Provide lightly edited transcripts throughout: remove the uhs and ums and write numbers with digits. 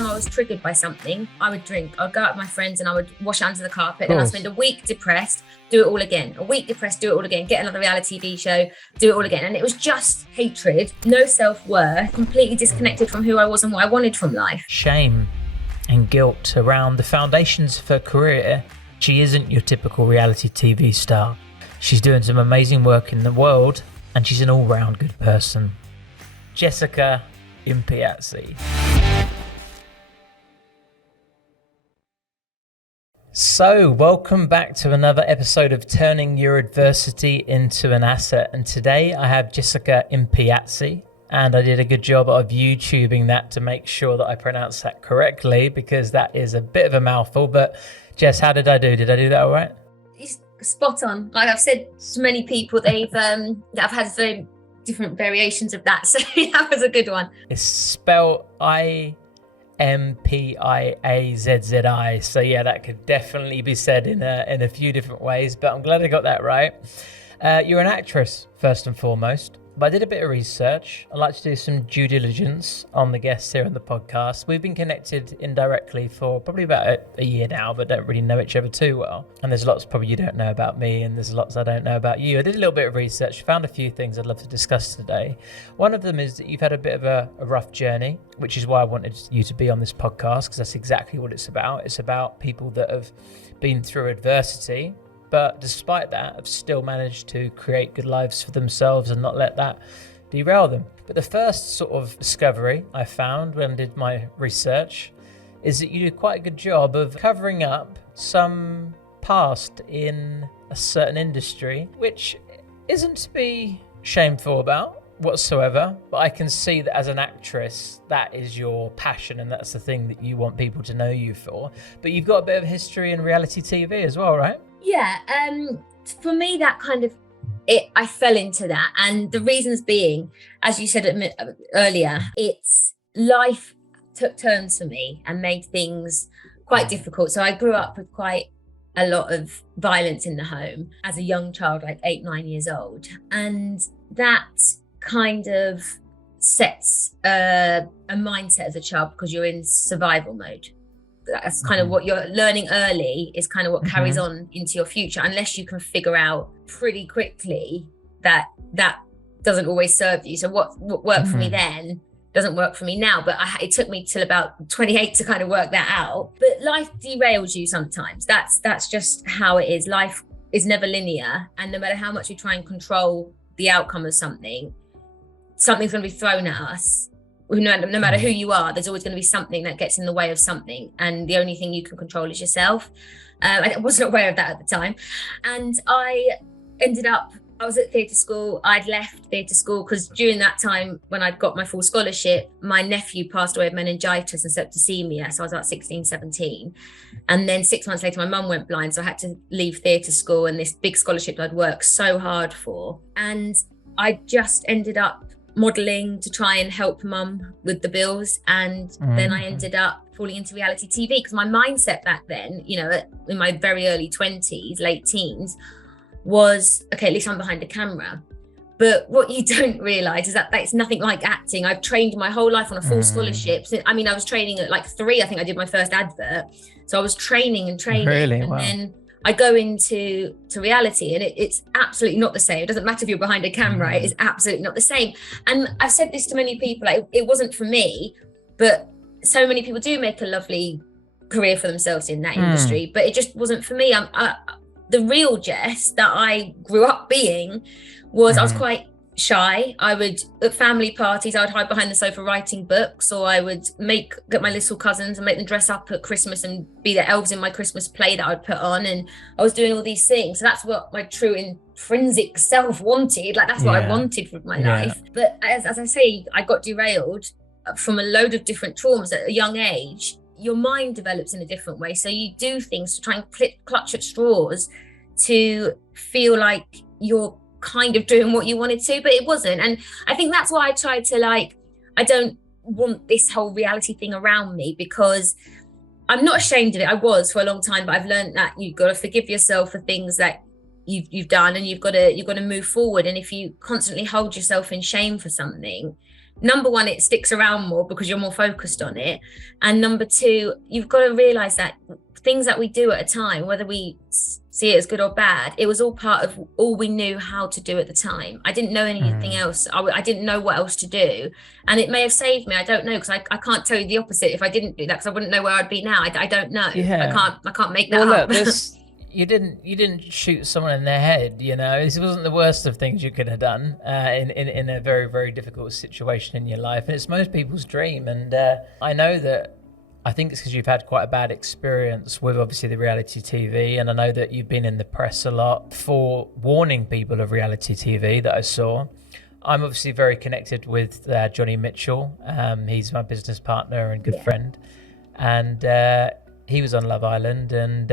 time I was triggered by something, I would drink. I'd go out with my friends and I would wash it under the carpet. Then I'd spend a week depressed, do it all again. A week depressed, do it all again. Get another reality TV show, do it all again. And it was just hatred, no self-worth, completely disconnected from who I was and what I wanted from life. Shame and guilt around the foundations of her career. She isn't your typical reality TV star. She's doing some amazing work in the world and she's an all-round good person. Jessica Impiazzi. So, welcome back to another episode of Turning Your Adversity into an Asset. And today I have Jessica Impiazzi, and I did a good job of YouTubing that to make sure that I pronounced that correctly, because that is a bit of a mouthful. But Jess, how did I do? Did I do that all right? It's spot on. Like I've said to many people, that I've had very different variations of that. So that was a good one. It's spelled Impiazzi. So yeah, that could definitely be said in a few different ways, but I'm glad I got that right. You're an actress, first and foremost, but I did a bit of research. I like to do some due diligence on the guests here on the podcast. We've been connected indirectly for probably about a year now, but don't really know each other too well. And there's lots probably you don't know about me, and there's lots I don't know about you. I did a little bit of research, found a few things I'd love to discuss today. One of them is that you've had a bit of a rough journey, which is why I wanted you to be on this podcast, because that's exactly what it's about. It's about people that have been through adversity, but despite that, have still managed to create good lives for themselves and not let that derail them. But the first sort of discovery I found when I did my research is that you do quite a good job of covering up some past in a certain industry, which isn't to be shameful about whatsoever, but I can see that as an actress, that is your passion and that's the thing that you want people to know you for. But you've got a bit of history in reality TV as well, right? Yeah, for me, that kind of I fell into that, and the reasons being, as you said earlier, it's life took turns for me and made things quite difficult. So I grew up with quite a lot of violence in the home as a young child, like 8-9 years old, and that kind of sets a mindset as a child because you're in survival mode. That's kind of what you're learning early is kind of what carries on into your future, unless you can figure out pretty quickly that doesn't always serve you. So what worked for me then doesn't work for me now, but it took me till about 28 to kind of work that out. But life derails you sometimes. That's just how it is. Life is never linear, and no matter how much you try and control the outcome of something, something's going to be thrown at us. No matter who you are, there's always going to be something that gets in the way of something, and the only thing you can control is yourself. I wasn't aware of that at the time, and I was at theatre school. I'd left theatre school because during that time when I'd got my full scholarship, my nephew passed away of meningitis and septicemia, so I was about 16, 17, and then 6 months later my mum went blind, so I had to leave theatre school and this big scholarship that I'd worked so hard for, and I just ended up modeling to try and help mum with the bills, and then I ended up falling into reality TV because my mindset back then, in my very early 20s, late teens, was okay, at least I'm behind the camera. But what you don't realize is that it's nothing like acting. I've trained my whole life on a full scholarship. I mean, I was training at like 3, I think I did my first advert, so I was training Really? And wow. Then I go into reality, and it's absolutely not the same. It doesn't matter if you're behind a camera, it is absolutely not the same. And I've said this to many people, like, it wasn't for me, but so many people do make a lovely career for themselves in that industry, but it just wasn't for me. The real Jess that I grew up being was I was quite shy. I would, at family parties, I would hide behind the sofa writing books, or I would get my little cousins and make them dress up at Christmas and be the elves in my Christmas play that I would put on, and I was doing all these things. So that's what my true intrinsic self wanted, like that's what I wanted for my life. But as I say, I got derailed from a load of different traumas at a young age. Your mind develops in a different way, so you do things to try and clutch at straws to feel like you're kind of doing what you wanted to, but it wasn't. And I think that's why I tried to, I don't want this whole reality thing around me, because I'm not ashamed of it. I was for a long time, but I've learned that you've got to forgive yourself for things that you've done, and you've got to move forward. And if you constantly hold yourself in shame for something, number one, it sticks around more because you're more focused on it. And number two, you've got to realize that things that we do at a time, whether we see it as good or bad, it was all part of all we knew how to do at the time. I didn't know anything else. I didn't know what else to do. And it may have saved me. I don't know, because I can't tell you the opposite if I didn't do that, because I wouldn't know where I'd be now. I don't know. Yeah. I can't make that up. Look, you didn't shoot someone in their head, you know. This wasn't the worst of things you could have done in a very, very difficult situation in your life. And it's most people's dream. And I know that, I think it's because you've had quite a bad experience with obviously the reality TV. And I know that you've been in the press a lot for warning people of reality TV that I saw. I'm obviously very connected with Johnny Mitchell. He's my business partner and good friend. And he was on Love Island, and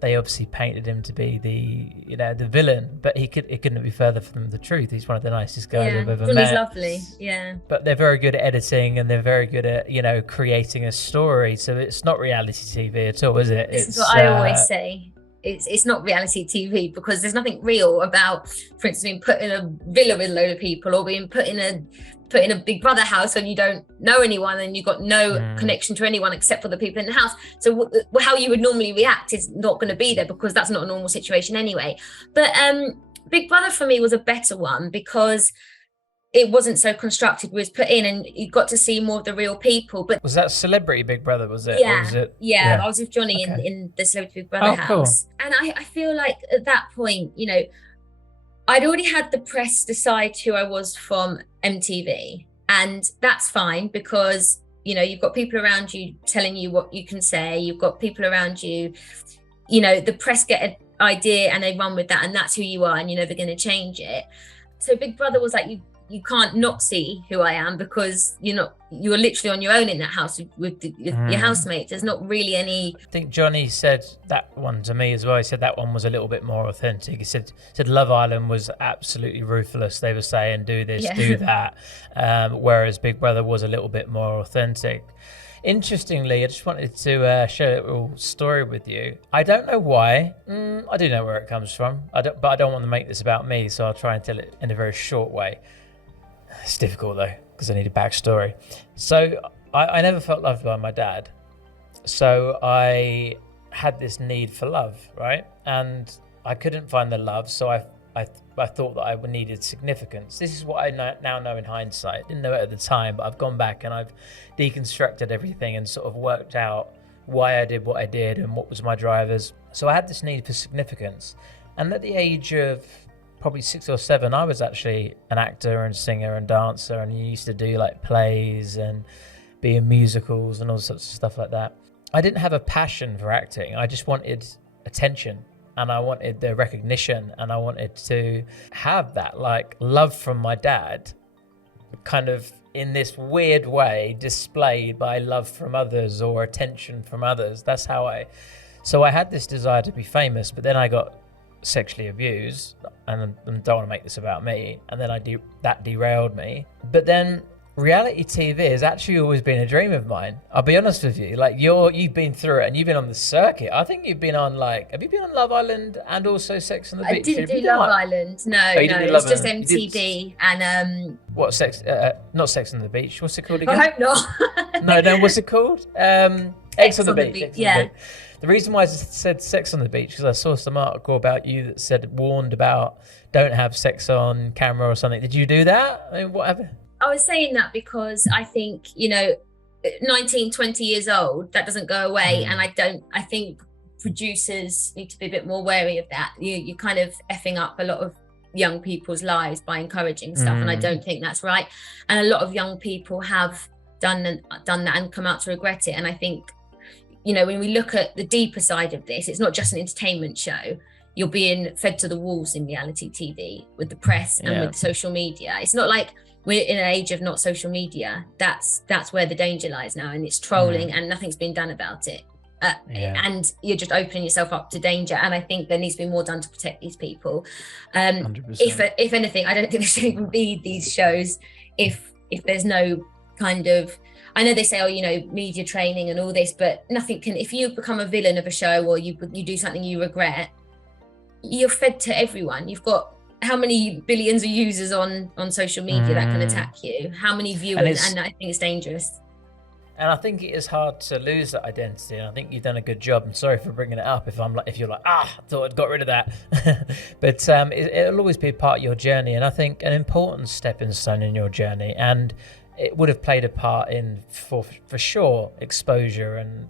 they obviously painted him to be the villain, but it couldn't be further from the truth. He's one of the nicest guys I've ever met. He's lovely, yeah. But they're very good at editing, and they're very good at creating a story. So it's not reality TV at all, is it? This is what I always say. It's not reality TV, because there's nothing real about, for instance, being put in a villa with a load of people, or being put in a Big Brother house when you don't know anyone and you've got no connection to anyone except for the people in the house. So how you would normally react is not going to be there, because that's not a normal situation anyway. But Big Brother for me was a better one, because it wasn't so constructed. It was put in and you got to see more of the real people. But was that Celebrity Big Brother, was it? Yeah, or was it? Yeah, I was with Johnny in the Celebrity Big Brother house. Cool. And I feel like at that point, I'd already had the press decide who I was from MTV. And that's fine, because, you've got people around you telling you what you can say. You've got people around you, the press get an idea and they run with that, and that's who you are, and you're never going to change it. So Big Brother was like, you can't not see who I am, because you're literally on your own in that house with your housemates. There's not really any. I think Johnny said that one to me as well. He said that one was a little bit more authentic. He said Love Island was absolutely ruthless. They were saying do this, do that, whereas Big Brother was a little bit more authentic. Interestingly, I just wanted to share a little story with you. I don't know why. I do know where it comes from. But I don't want to make this about me, so I'll try and tell it in a very short way. It's difficult though, because I need a backstory. So I never felt loved by my dad. So I had this need for love, right? And I couldn't find the love, so I thought that I needed significance. This is what I now know in hindsight. Didn't know it at the time, but I've gone back and I've deconstructed everything and sort of worked out why I did what I did and what was my drivers. So I had this need for significance. And at the age of probably 6 or 7, I was actually an actor and singer and dancer, and you used to do like plays and be in musicals and all sorts of stuff like that. I didn't have a passion for acting. I just wanted attention, and I wanted the recognition, and I wanted to have that like love from my dad, kind of in this weird way displayed by love from others or attention from others. That's how so I had this desire to be famous, but then I got sexually abused, and I don't want to make this about me, and then that derailed me. But then reality TV has actually always been a dream of mine. I'll be honest with you, like you've been through it and you've been on the circuit. I think you've been on have you been on Love Island and also Sex on the Beach? I didn't do Love Island, no, it's just MTV and what Sex? Not Sex on the Beach. What's it called again? I hope not. No, what's it called? X on the Beach. Yeah. The reason why I said Sex on the Beach, because I saw some article about you that warned about don't have sex on camera or something. Did you do that? I mean, whatever. I was saying that because I think, 19, 20 years old, that doesn't go away. And I think producers need to be a bit more wary of that. You're kind of effing up a lot of young people's lives by encouraging stuff. And I don't think that's right. And a lot of young people have done that and come out to regret it. And I think, when we look at the deeper side of this, it's not just an entertainment show. You're being fed to the wolves in reality TV with the press and with social media. It's not like we're in an age of not social media. That's where the danger lies now, and it's trolling and nothing's been done about it. And you're just opening yourself up to danger. And I think there needs to be more done to protect these people. 100%. If anything, I don't think there should even be these shows if there's no kind of, I know they say, media training and all this, but nothing can, if you become a villain of a show or you do something you regret, you're fed to everyone. You've got how many billions of users on social media that can attack you, how many viewers, and I think it's dangerous. And I think it is hard to lose that identity. And I think you've done a good job. I'm sorry for bringing it up. If you're like, I thought I'd got rid of that. But it'll always be a part of your journey. And I think an important stepping stone in your journey. And it would have played a part in, for sure, exposure and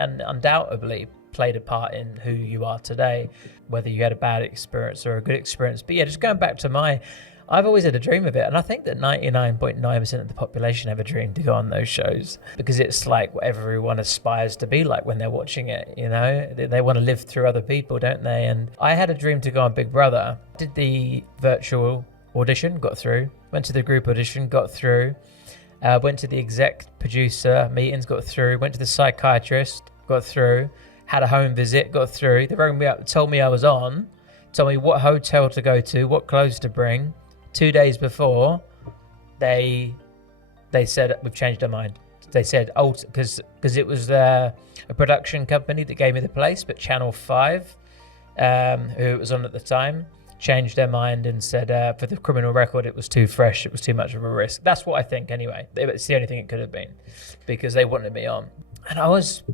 undoubtedly played a part in who you are today, whether you had a bad experience or a good experience. But yeah, just going back to I've always had a dream of it, and I think that 99.9% of the population have a dream to go on those shows, because it's like what everyone aspires to be like when they're watching it, you know? They want to live through other people, don't they? And I had a dream to go on Big Brother. Did the virtual audition, got through. Went to the group audition, got through. Went to the exec producer meetings, got through. Went to the psychiatrist, got through. Had a home visit, got through. They rang me up, told me I was on, told me what hotel to go to, what clothes to bring. 2 days before, they said, we've changed our mind. They said, because it was a production company that gave me the place, but Channel 5, who it was on at the time, changed their mind and said, for the criminal record, it was too fresh, it was too much of a risk. That's what I think anyway. It's the only thing it could have been, because they wanted me on. And I was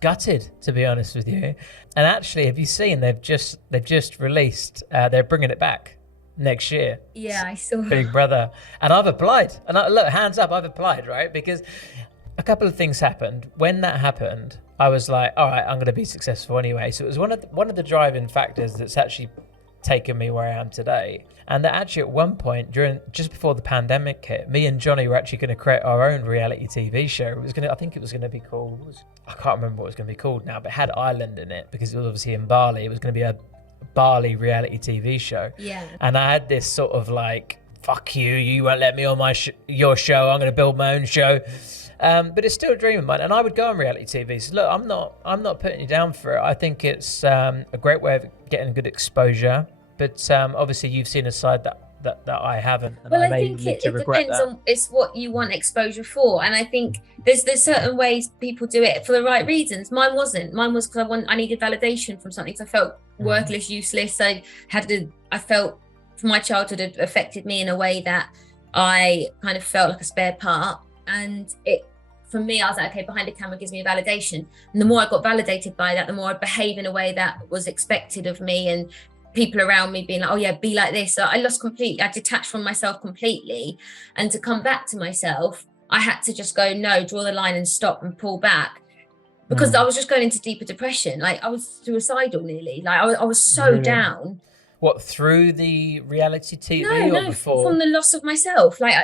gutted, to be honest with you. And actually, have you seen, they've just released, they're bringing it back next year. Yeah, I saw Big Brother. And I've applied. And look, hands up, I've applied, right? Because a couple of things happened. When that happened, I was like, all right, I'm going to be successful anyway. So it was one of the driving factors that's actually taken me where I am today. And that actually at one point, just before the pandemic hit, me and Johnny were actually going to create our own reality TV show. I think it was going to be called, I can't remember what it was going to be called now, but it had Ireland in it, because it was obviously in Bali. It was going to be a Bali reality TV show. Yeah. And I had this sort of like, fuck you won't let me on your show, I'm going to build my own show. But it's still a dream of mine, and I would go on reality TV. So look, I'm not putting you down for it. I think it's a great way of getting good exposure. But obviously you've seen a side that I haven't. And well, I think it depends on it's what you want exposure for. And I think there's certain ways people do it for the right reasons. Mine wasn't. Mine was because I needed validation from something. So I felt worthless, useless. I felt my childhood had affected me in a way that I kind of felt like a spare part. And for me, I was like, okay, behind the camera gives me a validation. And the more I got validated by that, the more I'd behave in a way that was expected of me, and people around me being like, oh yeah, be like this. So I detached from myself completely. And to come back to myself, I had to just go, no, draw the line and stop and pull back, because I was just going into deeper depression. Like I was suicidal nearly. Like I was so down. What, through the reality TV or before? From the loss of myself. Like,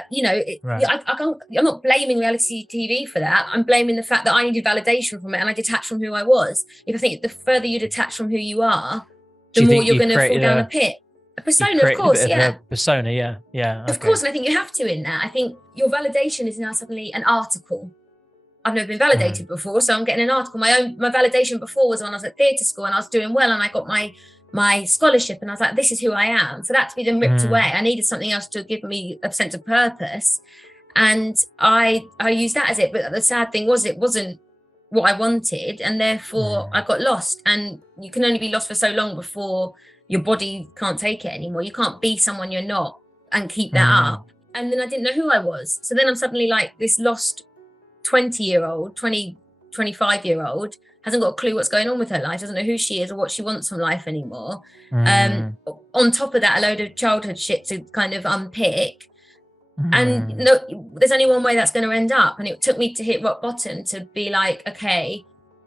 Right. I'm not blaming reality TV for that. I'm blaming the fact that I needed validation from it, and I detached from who I was. If I think the further you detach from who you are, the more you're going to fall down a pit. A persona, of course, yeah. Persona, yeah. Of course, and I think you have to in that. I think your validation is now suddenly an article. I've never been validated before, so I'm getting an article. My validation before was when I was at theatre school and I was doing well and I got my scholarship, and I was like, this is who I am. For that to be then ripped away, I needed something else to give me a sense of purpose. And I used that as it. But the sad thing was, it wasn't what I wanted, and therefore I got lost. And you can only be lost for so long before your body can't take it anymore. You can't be someone you're not and keep that up. And then I didn't know who I was. So then I'm suddenly like this lost 25-year-old hasn't got a clue what's going on with her life, doesn't know who she is or what she wants from life anymore. On top of that, a load of childhood shit to kind of unpick. And no, there's only one way that's going to end up. And it took me to hit rock bottom to be like, okay,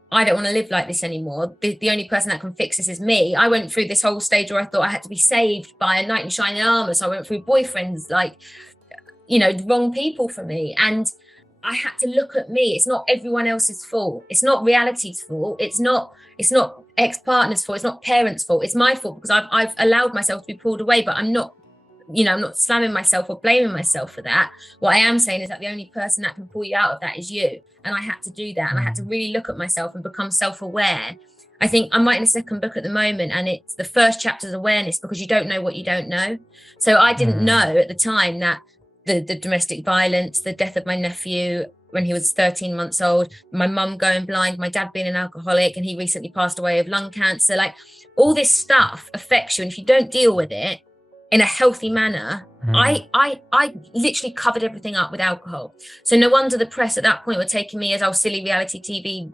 I don't want to live like this anymore. The only person that can fix this is me. I went through this whole stage where I thought I had to be saved by a knight in shining armor. So I went through boyfriends, like, the wrong people for me. And I had to look at me. It's not everyone else's fault. It's not reality's fault. It's not ex-partner's fault. It's not parents' fault. It's my fault because I've allowed myself to be pulled away, but I'm not slamming myself or blaming myself for that. What I am saying is that the only person that can pull you out of that is you. And I had to do that. And I had to really look at myself and become self-aware. I think I'm writing a second book at the moment, and it's the first chapter is awareness, because you don't know what you don't know. So I didn't know at the time that the domestic violence, the death of my nephew when he was 13 months old, my mum going blind, my dad being an alcoholic, and he recently passed away of lung cancer. Like all this stuff affects you. And if you don't deal with it, in a healthy manner, I literally covered everything up with alcohol. So no wonder the press at that point were taking me as our silly reality TV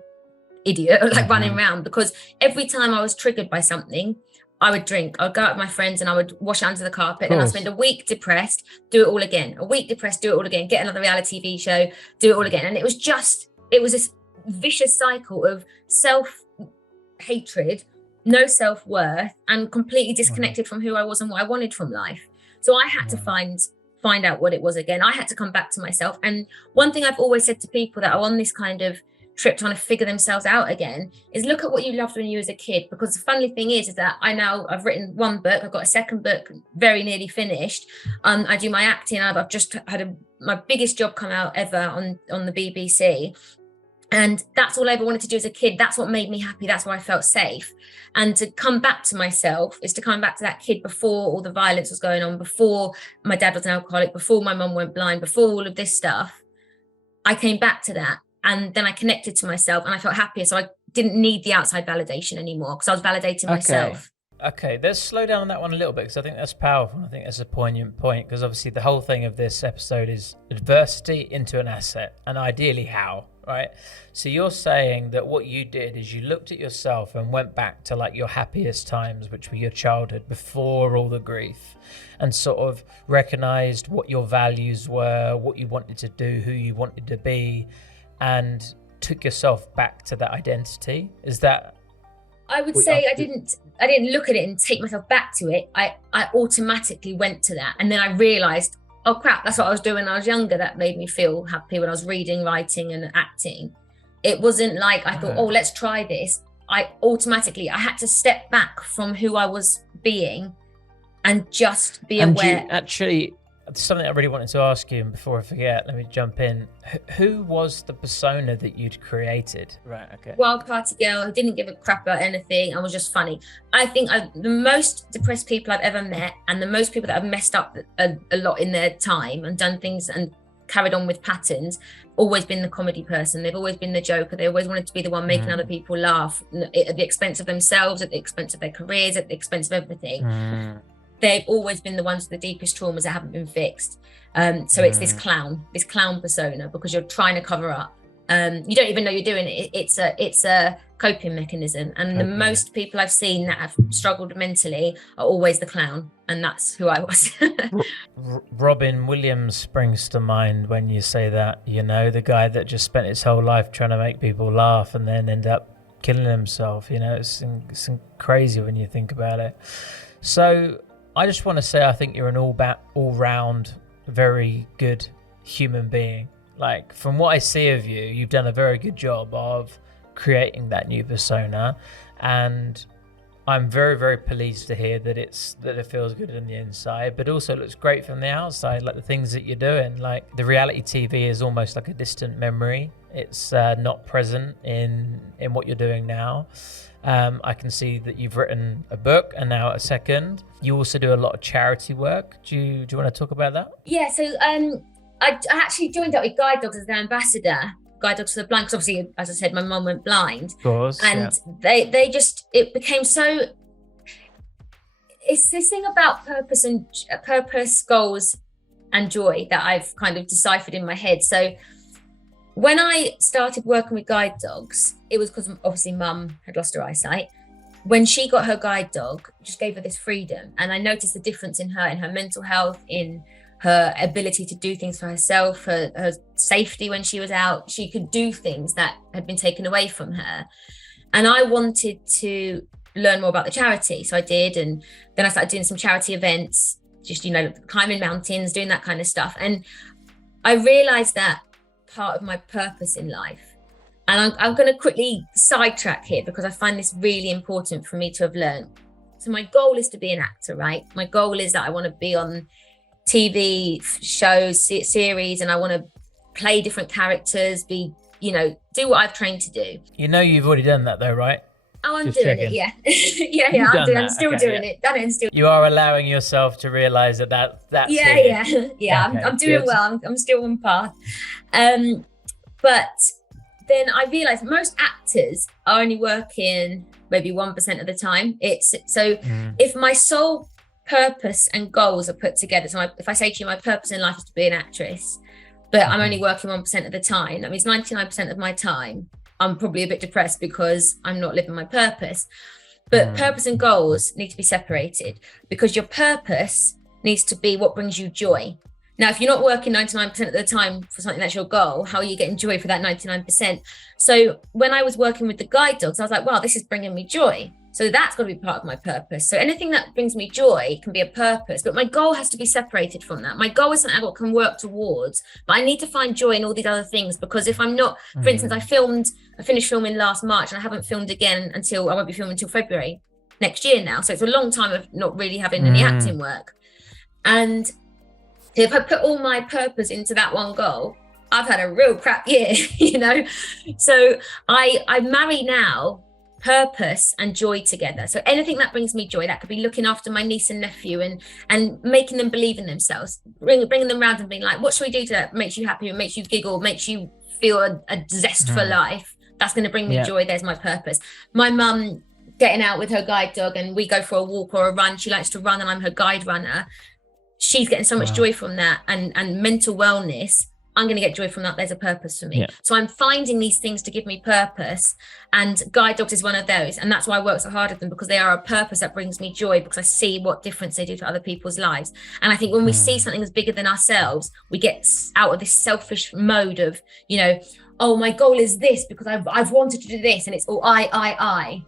idiot, like running around, because every time I was triggered by something, I would drink. I would go out with my friends and I would wash it under the carpet. And I spent a week depressed, do it all again. A week depressed, do it all again. Get another reality TV show, do it all again. And it was this vicious cycle of self-hatred, no self-worth, and completely disconnected from who I was and what I wanted from life. So I had to find out what it was again. I had to come back to myself. And one thing I've always said to people that are on this kind of trip trying to figure themselves out again is look at what you loved when you was a kid. Because the funny thing is that I've written one book, I've got a second book very nearly finished. I do my acting. I've just had my biggest job come out ever on the BBC. And that's all I ever wanted to do as a kid. That's what made me happy. That's where I felt safe. And to come back to myself is to come back to that kid before all the violence was going on, before my dad was an alcoholic, before my mum went blind, before all of this stuff. I came back to that. And then I connected to myself and I felt happier. So I didn't need the outside validation anymore because I was validating myself. Okay, let's slow down on that one a little bit because I think that's powerful. I think that's a poignant point because obviously the whole thing of this episode is adversity into an asset, and ideally how, right? So you're saying that what you did is you looked at yourself and went back to like your happiest times, which were your childhood before all the grief, and sort of recognized what your values were, what you wanted to do, who you wanted to be, and took yourself back to that identity. Is that? I would say I didn't look at it and take myself back to it. I automatically went to that. And then I realized, oh crap, that's what I was doing when I was younger. That made me feel happy when I was reading, writing and acting. It wasn't like I thought, oh, let's try this. I had to step back from who I was being and just be aware. Actually, something I really wanted to ask you, and before I forget, let me jump in. Who was the persona that you'd created? Right, okay. Wild party girl who didn't give a crap about anything and was just funny. I think the most depressed people I've ever met, and the most people that have messed up a lot in their time and done things and carried on with patterns, always been the comedy person. They've always been the joker. They always wanted to be the one making other people laugh at the expense of themselves, at the expense of their careers, at the expense of everything. They've always been the ones with the deepest traumas that haven't been fixed. So it's this clown persona, because you're trying to cover up. You don't even know you're doing it. It's a coping mechanism. And the most people I've seen that have struggled mentally are always the clown. And that's who I was. Robin Williams springs to mind when you say that, you know, the guy that just spent his whole life trying to make people laugh and then end up killing himself. You know, it's crazy when you think about it. So I just want to say I think you're an all-round, very good human being. Like, from what I see of you, you've done a very good job of creating that new persona, and I'm very, very pleased to hear that it feels good on the inside, but also looks great from the outside. Like the things that you're doing, like the reality TV is almost like a distant memory. It's not present in what you're doing now. I can see that you've written a book and now a second. You also do a lot of charity work. Do you want to talk about that? Yeah, so I actually joined up with Guide Dogs as their ambassador, Guide Dogs for the Blind, because obviously, as I said, my mum went blind. Of course. And it became so, it's this thing about purpose, goals and joy that I've kind of deciphered in my head. So when I started working with Guide Dogs, it was because obviously mum had lost her eyesight. When she got her guide dog, it just gave her this freedom. And I noticed the difference in her mental health, in her ability to do things for herself, her safety when she was out. She could do things that had been taken away from her. And I wanted to learn more about the charity. So I did. And then I started doing some charity events, just, you know, climbing mountains, doing that kind of stuff. And I realized that part of my purpose in life. And I'm going to quickly sidetrack here because I find this really important for me to have learned. So my goal is to be an actor, right? My goal is that I want to be on TV shows, series, and I want to play different characters, do what I've trained to do. You know you've already done that though, right? Oh, I'm doing it, yeah. I'm still doing it. Done it and still. You are allowing yourself to realise that's Yeah. Okay, I'm doing well. I'm still on path. But then I realised most actors are only working maybe 1% of the time. If my sole purpose and goals are put together, so if I say to you my purpose in life is to be an actress, but I'm only working 1% of the time, that means 99% of my time I'm probably a bit depressed because I'm not living my purpose. But purpose and goals need to be separated, because your purpose needs to be what brings you joy. Now, if you're not working 99% of the time for something that's your goal, how are you getting joy for that 99%? So when I was working with the guide dogs, I was like, wow, this is bringing me joy. So that's got to be part of my purpose. So anything that brings me joy can be a purpose, but my goal has to be separated from that. My goal is something I can work towards, but I need to find joy in all these other things, because if I'm not, for instance, I finished filming last March and I haven't filmed again I won't be filming until February next year now. So it's a long time of not really having any acting work. And if I put all my purpose into that one goal, I've had a real crap year, So I marry now purpose and joy together. So anything that brings me joy, that could be looking after my niece and nephew and making them believe in themselves, bringing them around and being like, what should we do that makes you happy and makes you giggle, makes you feel a zest for life? That's going to bring me joy. There's my purpose. My mum getting out with her guide dog and we go for a walk or a run. She likes to run and I'm her guide runner. She's getting so much joy from that, and mental wellness. I'm going to get joy from that. There's a purpose for me. So I'm finding these things to give me purpose, and guide dogs is one of those. And that's why I work so hard at them, because they are a purpose that brings me joy, because I see what difference they do to other people's lives. And I think when we see something that's bigger than ourselves, we get out of this selfish mode of, oh, my goal is this because I've wanted to do this, and it's all I.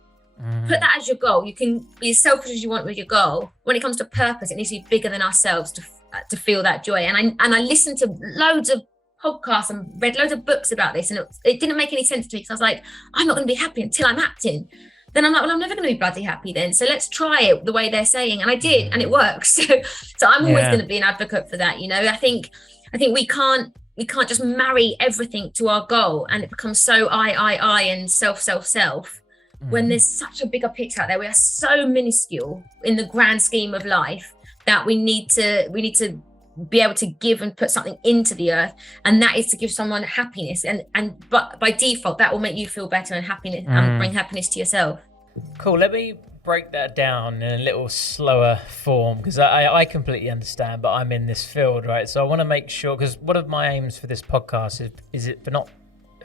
Put that as your goal. You can be as selfish as you want with your goal. When it comes to purpose, it needs to be bigger than ourselves to feel that joy. And I listened to loads of podcasts and read loads of books about this, and it didn't make any sense to me, because I was like, I'm not going to be happy until I'm acting. Then I'm like, well, I'm never going to be bloody happy then. So let's try it the way they're saying. And I did, and it works. So I'm always going to be an advocate for that. I think we can't just marry everything to our goal, and it becomes so I and self. When there's such a bigger picture out there, we are so minuscule in the grand scheme of life that we need to be able to give and put something into the earth, and that is to give someone happiness, but by default that will make you feel better and happiness and bring happiness to yourself. Cool. Let me break that down in a little slower form, because I completely understand, but I'm in this field, right? So I want to make sure, because one of my aims for this podcast is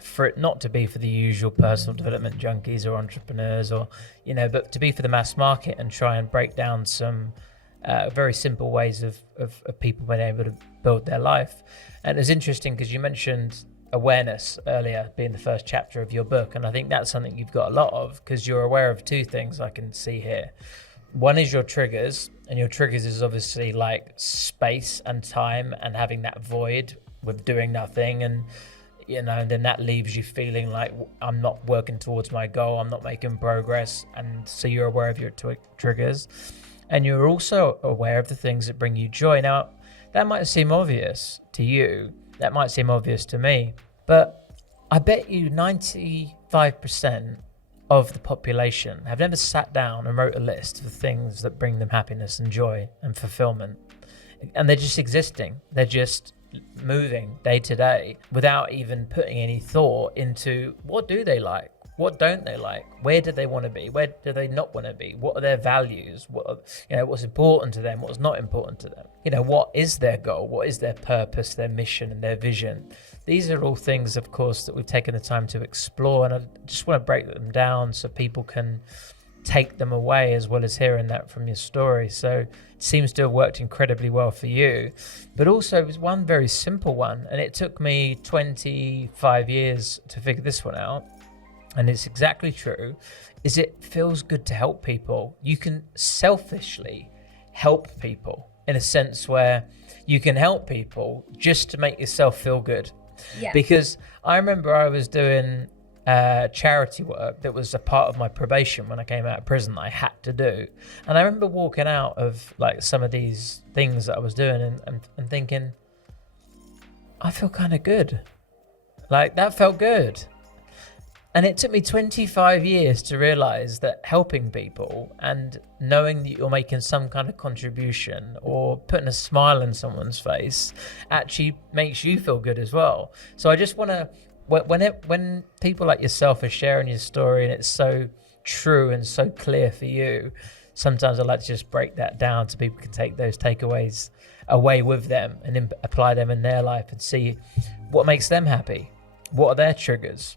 for it not to be for the usual personal development junkies or entrepreneurs, or but to be for the mass market, and try and break down some very simple ways of people being able to build their life. And it's interesting because you mentioned awareness earlier being the first chapter of your book, and I think that's something you've got a lot of, because you're aware of two things I can see here. One is your triggers, and your triggers is obviously like space and time and having that void with doing nothing, and then that leaves you feeling like, I'm not working towards my goal, I'm not making progress. And so you're aware of your triggers, and you're also aware of the things that bring you joy. Now, that might seem obvious to you, that might seem obvious to me, but I bet you 95% of the population have never sat down and wrote a list of things that bring them happiness and joy and fulfillment. And they're just existing. They're just moving day to day without even putting any thought into what do they like, what don't they like, where do they want to be, where do they not want to be, what are their values, what's important to them, what's not important to them, what is their goal, what is their purpose, their mission and their vision. These are all things, of course, that we've taken the time to explore, and I just want to break them down so people can take them away, as well as hearing that from your story. So it seems to have worked incredibly well for you, but also it was one very simple one, and it took me 25 years to figure this one out, and it's exactly true, is it feels good to help people. You can selfishly help people in a sense where you can help people just to make yourself feel good. Because I remember I was doing charity work that was a part of my probation when I came out of prison that I had to do. And I remember walking out of like some of these things that I was doing and thinking, I feel kind of good. Like that felt good. And it took me 25 years to realize that helping people and knowing that you're making some kind of contribution or putting a smile on someone's face actually makes you feel good as well. So I just want to, when people like yourself are sharing your story and it's so true and so clear for you, sometimes I like to just break that down so people can take those takeaways away with them and apply them in their life and see what makes them happy, what are their triggers,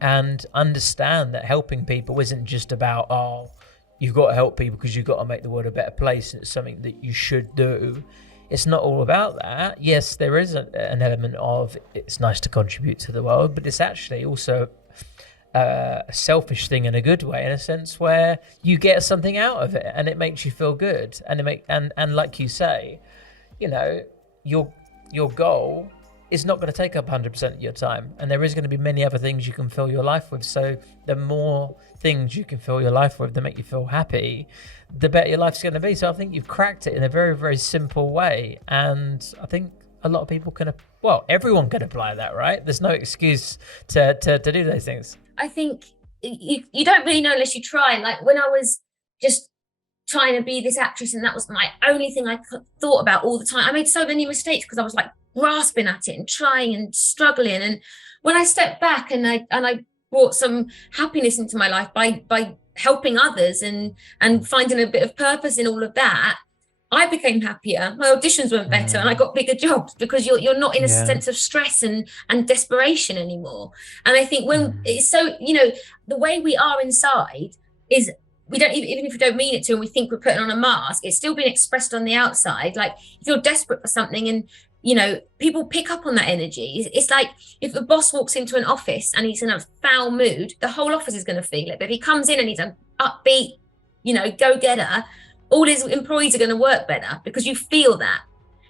and understand that helping people isn't just about, oh, you've got to help people because you've got to make the world a better place and it's something that you should do. It's not all about that. Yes, there is an element of it's nice to contribute to the world, but it's actually also a selfish thing in a good way, in a sense where you get something out of it and it makes you feel good. And like you say, you know, your goal is not going to take up 100% of your time, and there is going to be many other things you can fill your life with. So the more things you can fill your life with that make you feel happy, the better your life's going to be. So I think you've cracked it in a very, very simple way, and I think a lot of people can, well, everyone can apply that, right? There's no excuse to do those things. I think you don't really know unless you try. Like when I was just trying to be this actress and that was my only thing I thought about all the time, I made so many mistakes because I was like grasping at it and trying and struggling. And when I stepped back and I brought some happiness into my life by helping others and finding a bit of purpose in all of that, I became happier. My auditions went better and I got bigger jobs because you're not in a sense of stress and desperation anymore. And I think when it's so, you know, the way we are inside is we don't, even if we don't mean it to, and we think we're putting on a mask, it's still being expressed on the outside. Like if you're desperate for something and, you know, people pick up on that energy. It's like if a boss walks into an office and he's in a foul mood, the whole office is going to feel it. But if he comes in and he's an upbeat, you know, go-getter, all his employees are going to work better because you feel that,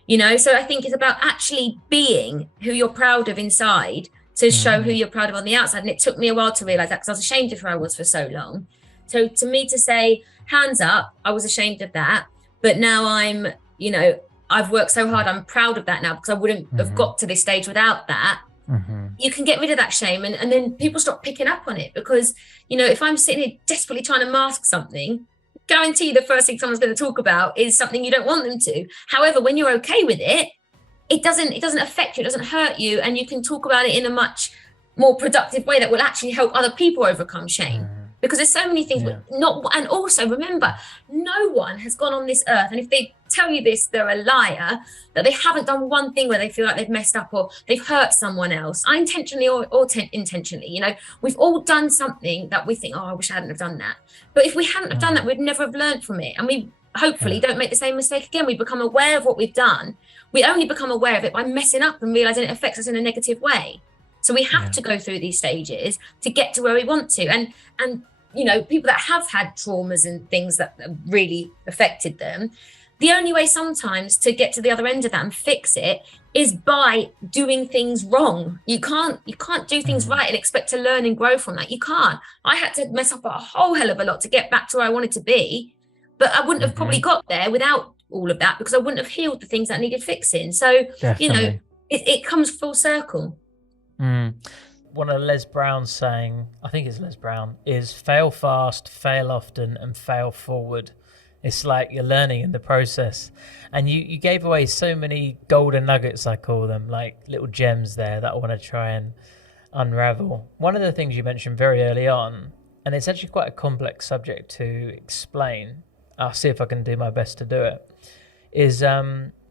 you know. So I think it's about actually being who you're proud of inside to show who you're proud of on the outside. And it took me a while to realize that because I was ashamed of who I was for so long. So to me to say, hands up, I was ashamed of that. But now I'm, you know, I've worked so hard. I'm proud of that now because I wouldn't have got to this stage without that. You can get rid of that shame and then people stop picking up on it because, you know, if I'm sitting here desperately trying to mask something, guarantee the first thing someone's going to talk about is something you don't want them to. However, when you're okay with it, it doesn't affect you, it doesn't hurt you, and you can talk about it in a much more productive way that will actually help other people overcome shame. Because there's so many things, and also remember, no one has gone on this earth, and if they tell you this, they're a liar, that they haven't done one thing where they feel like they've messed up or they've hurt someone else, unintentionally or intentionally. You know, we've all done something that we think, oh, I wish I hadn't have done that. But if we hadn't have done that, we'd never have learned from it. And we hopefully don't make the same mistake again. We become aware of what we've done. We only become aware of it by messing up and realizing it affects us in a negative way. So we have to go through these stages to get to where we want to. And you know, people that have had traumas and things that have really affected them, the only way sometimes to get to the other end of that and fix it is by doing things wrong. You can't do things right and expect to learn and grow from that. You can't. I had to mess up a whole hell of a lot to get back to where I wanted to be, but I wouldn't have probably got there without all of that because I wouldn't have healed the things that needed fixing. So, you know, it comes full circle. One of Les Brown's saying, I think it's Les Brown, is fail fast, fail often, and fail forward. It's like you're learning in the process. And you gave away so many golden nuggets, I call them, like little gems there that I want to try and unravel. One of the things you mentioned very early on, and it's actually quite a complex subject to explain, I'll see if I can do my best to do it, is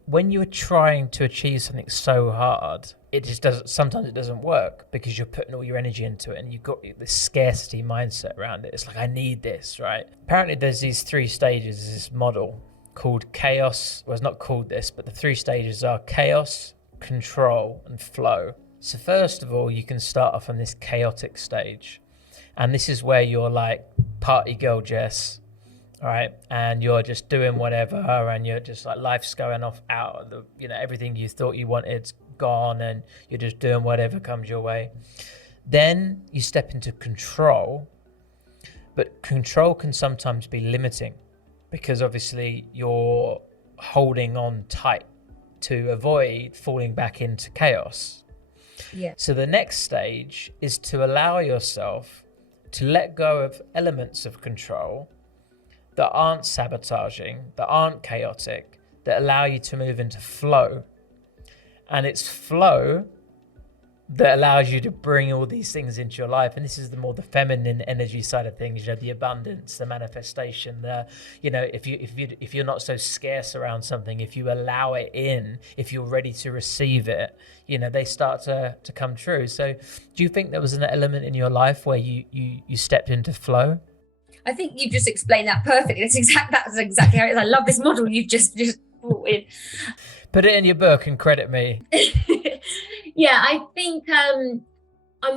when you're trying to achieve something so hard, it just doesn't, sometimes it doesn't work because you're putting all your energy into it and you've got this scarcity mindset around it. It's like, I need this, right? Apparently there's these 3 stages, this model called chaos. Well, it's not called this, but the 3 stages are chaos, control, and flow. So first of all, you can start off on this chaotic stage. And this is where you're like party girl Jess, all right? And you're just doing whatever, and you're just like, life's going off out of the, you know, everything you thought you wanted gone, and you're just doing whatever comes your way. Then you step into control, but control can sometimes be limiting because obviously you're holding on tight to avoid falling back into chaos. So the next stage is to allow yourself to let go of elements of control that aren't sabotaging, that aren't chaotic, that allow you to move into flow. And it's flow that allows you to bring all these things into your life. And this is the feminine energy side of things, the abundance, the manifestation, if you're not so scarce around something, if you allow it in, if you're ready to receive it, they start to come true. So do you think there was an element in your life where you stepped into flow? I think you just explained that perfectly. That's exactly how it is. I love this model you've just brought in. Put it in your book and credit me. Yeah, I think I'm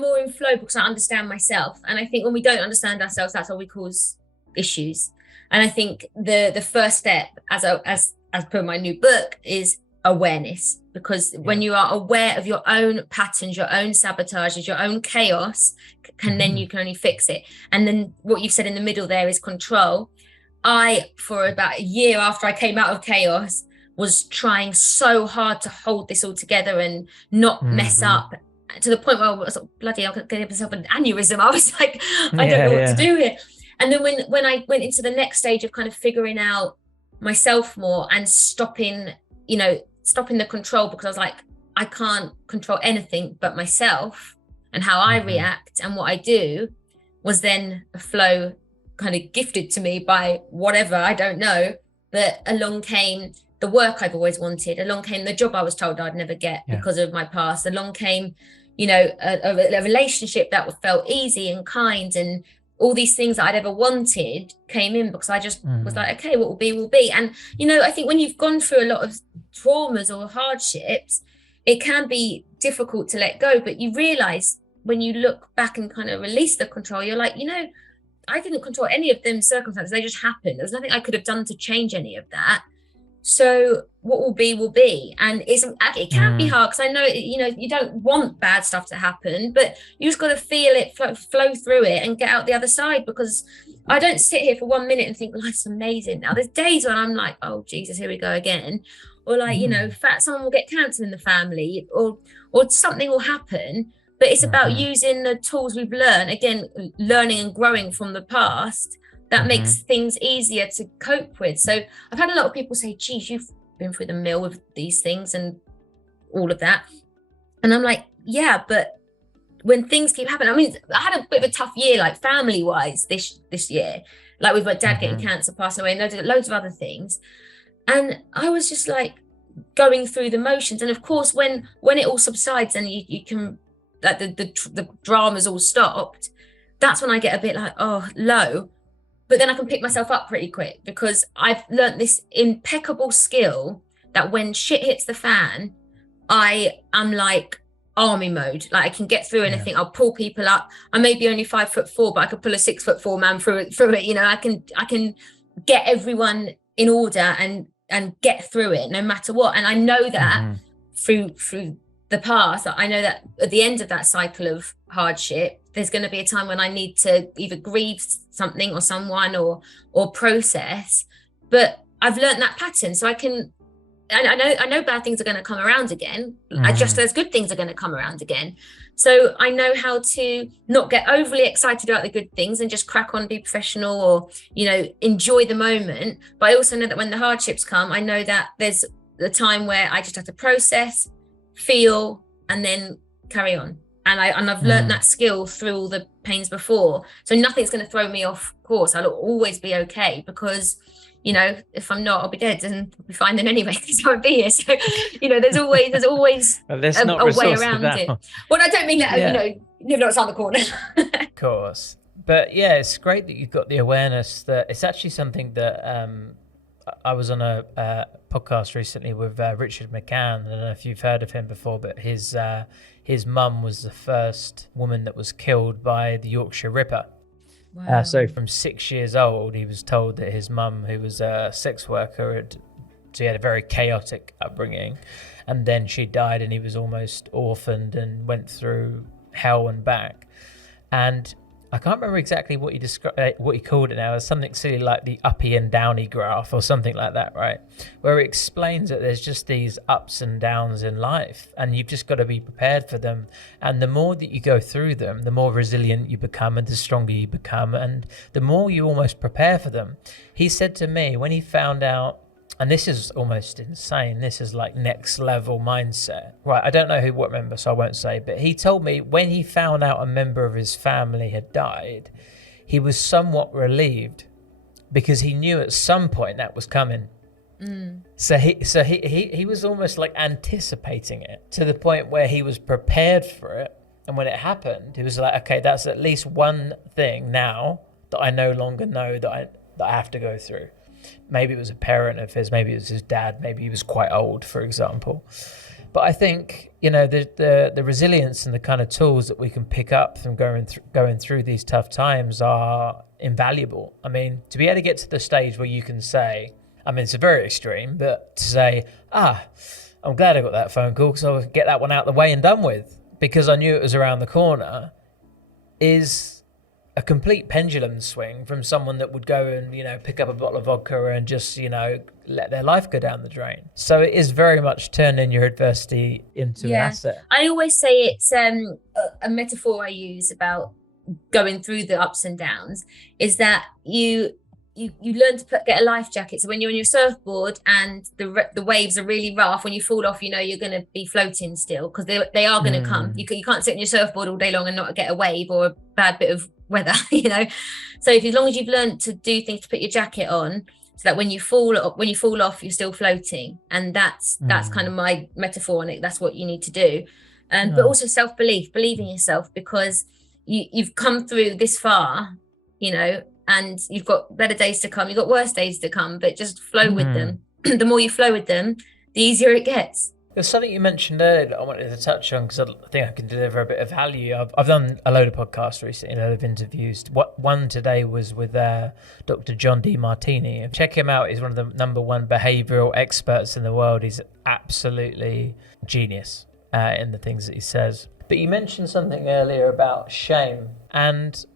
more in flow because I understand myself. And I think when we don't understand ourselves, that's what we cause issues. And I think the first step, as per my new book, is awareness. Because when you are aware of your own patterns, your own sabotages, your own chaos, then you can only fix it. And then what you've said in the middle there is control. For about a year after I came out of chaos, was trying so hard to hold this all together and not mess up, to the point where I was like, bloody hell, I'm getting myself an aneurysm. I was like, I don't know what to do here. And then when I went into the next stage of kind of figuring out myself more and stopping the control, because I was like, I can't control anything but myself and how I react and what I do, was then a flow kind of gifted to me by whatever, I don't know. But along came the work I've always wanted. Along came the job I was told I'd never get because of my past. Along came, a relationship that felt easy and kind, and all these things that I'd ever wanted came in because I just was like, okay, what will be, will be. And, I think when you've gone through a lot of traumas or hardships, it can be difficult to let go. But you realize when you look back and kind of release the control, you're like, I didn't control any of them circumstances. They just happened. There was nothing I could have done to change any of that. So what will be. And it can be hard, because I know, you don't want bad stuff to happen, but you just got to feel it, flow through it and get out the other side. Because I don't sit here for 1 minute and think, life's amazing now. There's days when I'm like, oh, Jesus, here we go again. Or like, someone will get cancer in the family, or something will happen. But it's about using the tools we've learned, again, learning and growing from the past, that makes things easier to cope with. So I've had a lot of people say, geez, you've been through the mill with these things and all of that. And I'm like, yeah, but when things keep happening, I mean, I had a bit of a tough year, like family wise this year, like with my dad getting cancer, passing away, and loads of other things. And I was just like going through the motions. And of course, when it all subsides and you can, like the drama's all stopped, that's when I get a bit like, oh, low. But then I can pick myself up pretty quick, because I've learned this impeccable skill that when shit hits the fan, I am like army mode. Like I can get through anything. I'll pull people up. I may be only 5'4", but I could pull a 6'4" man through it. I can get everyone in order and get through it no matter what. And I know that through the past, I know that at the end of that cycle of hardship, there's going to be a time when I need to either grieve something or someone or process. But I've learned that pattern, so I know bad things are going to come around again. Just as good things are going to come around again. So I know how to not get overly excited about the good things and just crack on, be professional, or enjoy the moment. But I also know that when the hardships come, I know that there's the time where I just have to process, feel, and then carry on. And I've learned that skill through all the pains before. So nothing's going to throw me off course. I'll always be okay, because, if I'm not, I'll be dead, and I'll be fine then anyway, because I won't be here. So, there's always well, a way around it. Well, I don't mean that, live not around the corner. Of course. But yeah, it's great that you've got the awareness that it's actually something that I was on a podcast recently with Richard McCann. I don't know if you've heard of him before, but his mum was the first woman that was killed by the Yorkshire Ripper. Wow. So from 6 years old, he was told that his mum, who was a sex worker, she had a very chaotic upbringing, and then she died, and he was almost orphaned and went through hell and back. And I can't remember exactly what he called it now. It's something silly like the uppy and downy graph or something like that, right? Where it explains that there's just these ups and downs in life, and you've just got to be prepared for them. And the more that you go through them, the more resilient you become and the stronger you become, and the more you almost prepare for them. He said to me when he found out and this is almost insane. This is like next level mindset. Right, I don't know what member, so I won't say, but he told me when he found out a member of his family had died, he was somewhat relieved because he knew at some point that was coming. So he was almost like anticipating it to the point where he was prepared for it. And when it happened, he was like, okay, that's at least one thing now that I no longer know that I have to go through. Maybe it was a parent of his, maybe it was his dad, maybe he was quite old, for example. But I think, the resilience and the kind of tools that we can pick up from going through these tough times are invaluable. I mean, to be able to get to the stage where you can say, I mean, it's a very extreme, but to say, I'm glad I got that phone call because I could get that one out the way and done with because I knew it was around the corner, is a complete pendulum swing from someone that would go and, pick up a bottle of vodka and just, let their life go down the drain. So it is very much turning your adversity into an asset. I always say it's a metaphor I use about going through the ups and downs is that you learn to get a life jacket. So when you're on your surfboard and the waves are really rough, when you fall off, you're going to be floating still because they are going to come. You can't sit on your surfboard all day long and not get a wave or a bad bit of weather, So as long as you've learned to do things to put your jacket on, so that when you fall off, you're still floating. And that's kind of my metaphor on it. That's what you need to do. But also self-belief, believe in yourself because you've come through this far, and you've got better days to come. You've got worse days to come, but just flow with them. The more you flow with them, the easier it gets. There's something you mentioned earlier that I wanted to touch on because I think I can deliver a bit of value. I've done a load of podcasts recently, a load of interviews. One today was with Dr. John Demartini. Check him out. He's one of the number one behavioral experts in the world. He's absolutely genius in the things that he says. But you mentioned something earlier about shame, and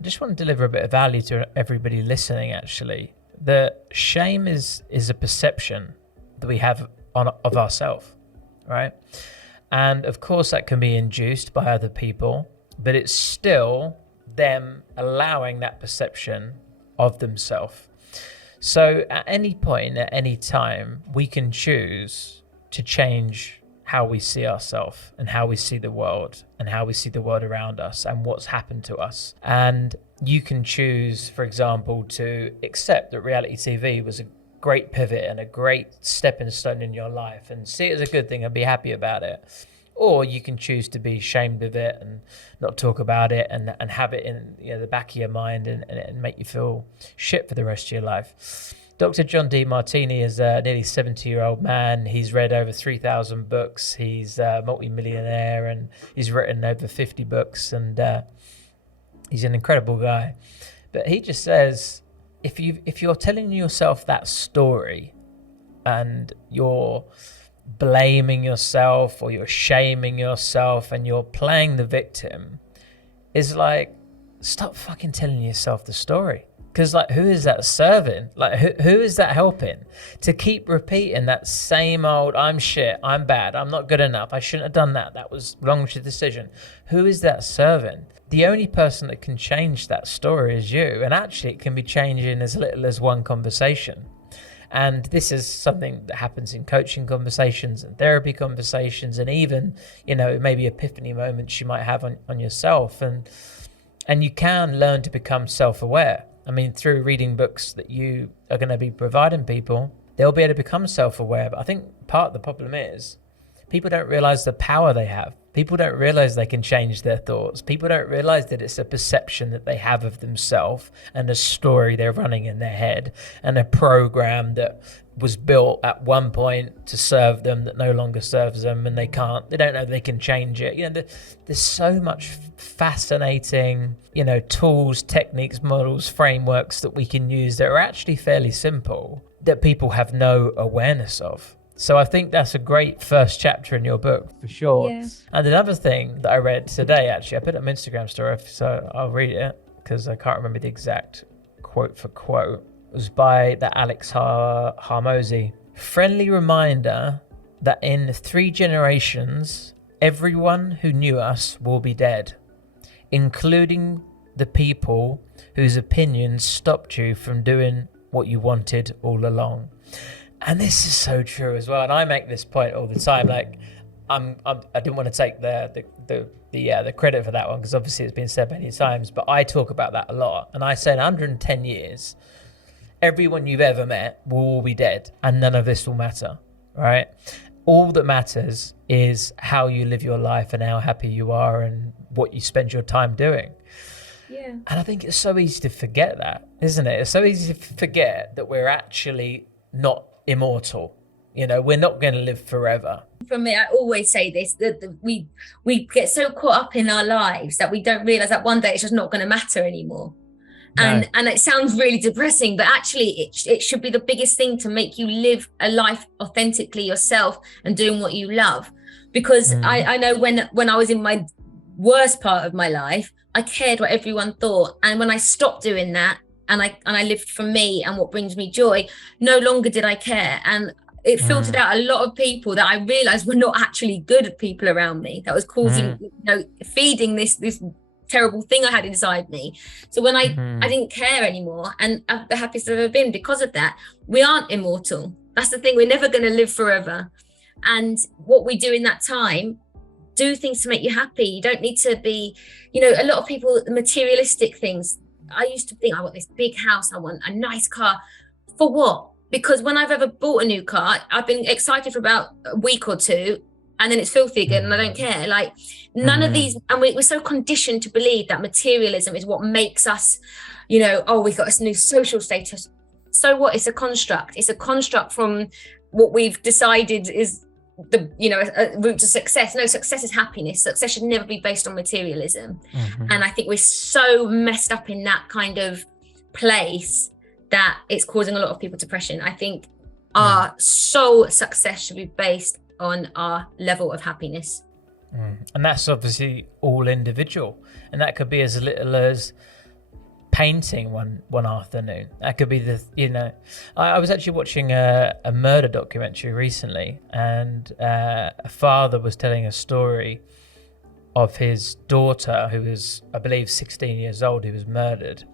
I just want to deliver a bit of value to everybody listening, actually. That shame is a perception that we have of ourselves. Right? And of course that can be induced by other people, but it's still them allowing that perception of themselves. So at any point, at any time, we can choose to change how we see ourselves and how we see the world and how we see the world around us and what's happened to us. And you can choose, for example, to accept that reality TV was a great pivot and a great stepping stone in your life and see it as a good thing and be happy about it. Or you can choose to be ashamed of it and not talk about it and have it in the back of your mind and make you feel shit for the rest of your life. Dr. John Demartini is a nearly 70-year-old man. He's read over 3,000 books. He's a multi-millionaire and he's written over 50 books and he's an incredible guy. But he just says, if you're telling yourself that story and you're blaming yourself or you're shaming yourself and you're playing the victim, is like, stop fucking telling yourself the story. Because who is that serving? Who is that helping? To keep repeating that same old, I'm shit, I'm bad, I'm not good enough, I shouldn't have done that, that was wrong decision. Who is that serving? The only person that can change that story is you. And actually it can be changed in as little as one conversation. And this is something that happens in coaching conversations and therapy conversations and even, maybe epiphany moments you might have on yourself. And you can learn to become self-aware. I mean, through reading books that you are going to be providing people, they'll be able to become self-aware. But I think part of the problem is people don't realize the power they have. People don't realize they can change their thoughts. People don't realize that it's a perception that they have of themselves and a story they're running in their head and a program that was built at one point to serve them that no longer serves them, and they don't know they can change it. There's so much fascinating, tools, techniques, models, frameworks that we can use that are actually fairly simple that people have no awareness of. So I think that's a great first chapter in your book, for sure. Yeah. And another thing that I read today, actually, I put it on my Instagram story, so I'll read it because I can't remember the exact quote for quote. It was by that Alex Hormozi. Friendly reminder that in 3 generations, everyone who knew us will be dead, including the people whose opinions stopped you from doing what you wanted all along. And this is so true as well. And I make this point all the time. Like, I didn't want to take the credit for that one, because obviously it's been said many times, but I talk about that a lot. And I say in 110 years, everyone you've ever met will all be dead, and none of this will matter, right? All that matters is how you live your life and how happy you are and what you spend your time doing. Yeah. And I think it's so easy to forget that, isn't it? It's so easy to forget that we're actually not immortal. You know, we're not going to live forever. For me, I always say this, that we get so caught up in our lives that we don't realize that one day it's just not going to matter anymore. And it sounds really depressing, but actually it should be the biggest thing to make you live a life authentically yourself and doing what you love. Because I know when I was in my worst part of my life, I cared what everyone thought. And when I stopped doing that and I lived for me and what brings me joy, no longer did I care. And it filtered out a lot of people that I realized were not actually good people around me, that was causing, feeding this terrible thing I had inside me. So when I didn't care anymore, and I'm the happiest I've ever been because of that. We aren't immortal. That's the thing. We're never going to live forever. And what we do in that time, do things to make you happy. You don't need to be, a lot of people, materialistic things. I used to think, I want this big house, I want a nice car. For what? Because when I've ever bought a new car, I've been excited for about a week or two, and then it's filthy again, and I don't care. Like, none of these, and we're so conditioned to believe that materialism is what makes us, we've got this new social status. So what? It's a construct. It's a construct from what we've decided is a route to success. No, success is happiness. Success should never be based on materialism. And I think we're so messed up in that kind of place that it's causing a lot of people depression. I think our sole success should be based on our level of happiness. And that's obviously all individual. And that could be as little as painting one afternoon. That could be I was actually watching a murder documentary recently, and a father was telling a story of his daughter, who was, I believe, 16 years old, who was murdered.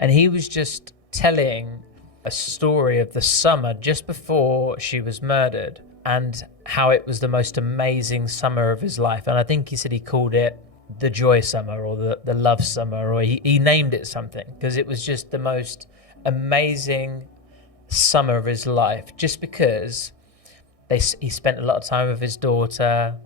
And he was just telling a story of the summer just before she was murdered, and how it was the most amazing summer of his life. And I think he said he called it the joy summer, or the love summer, or he named it something, because it was just the most amazing summer of his life, just because he spent a lot of time with his daughter.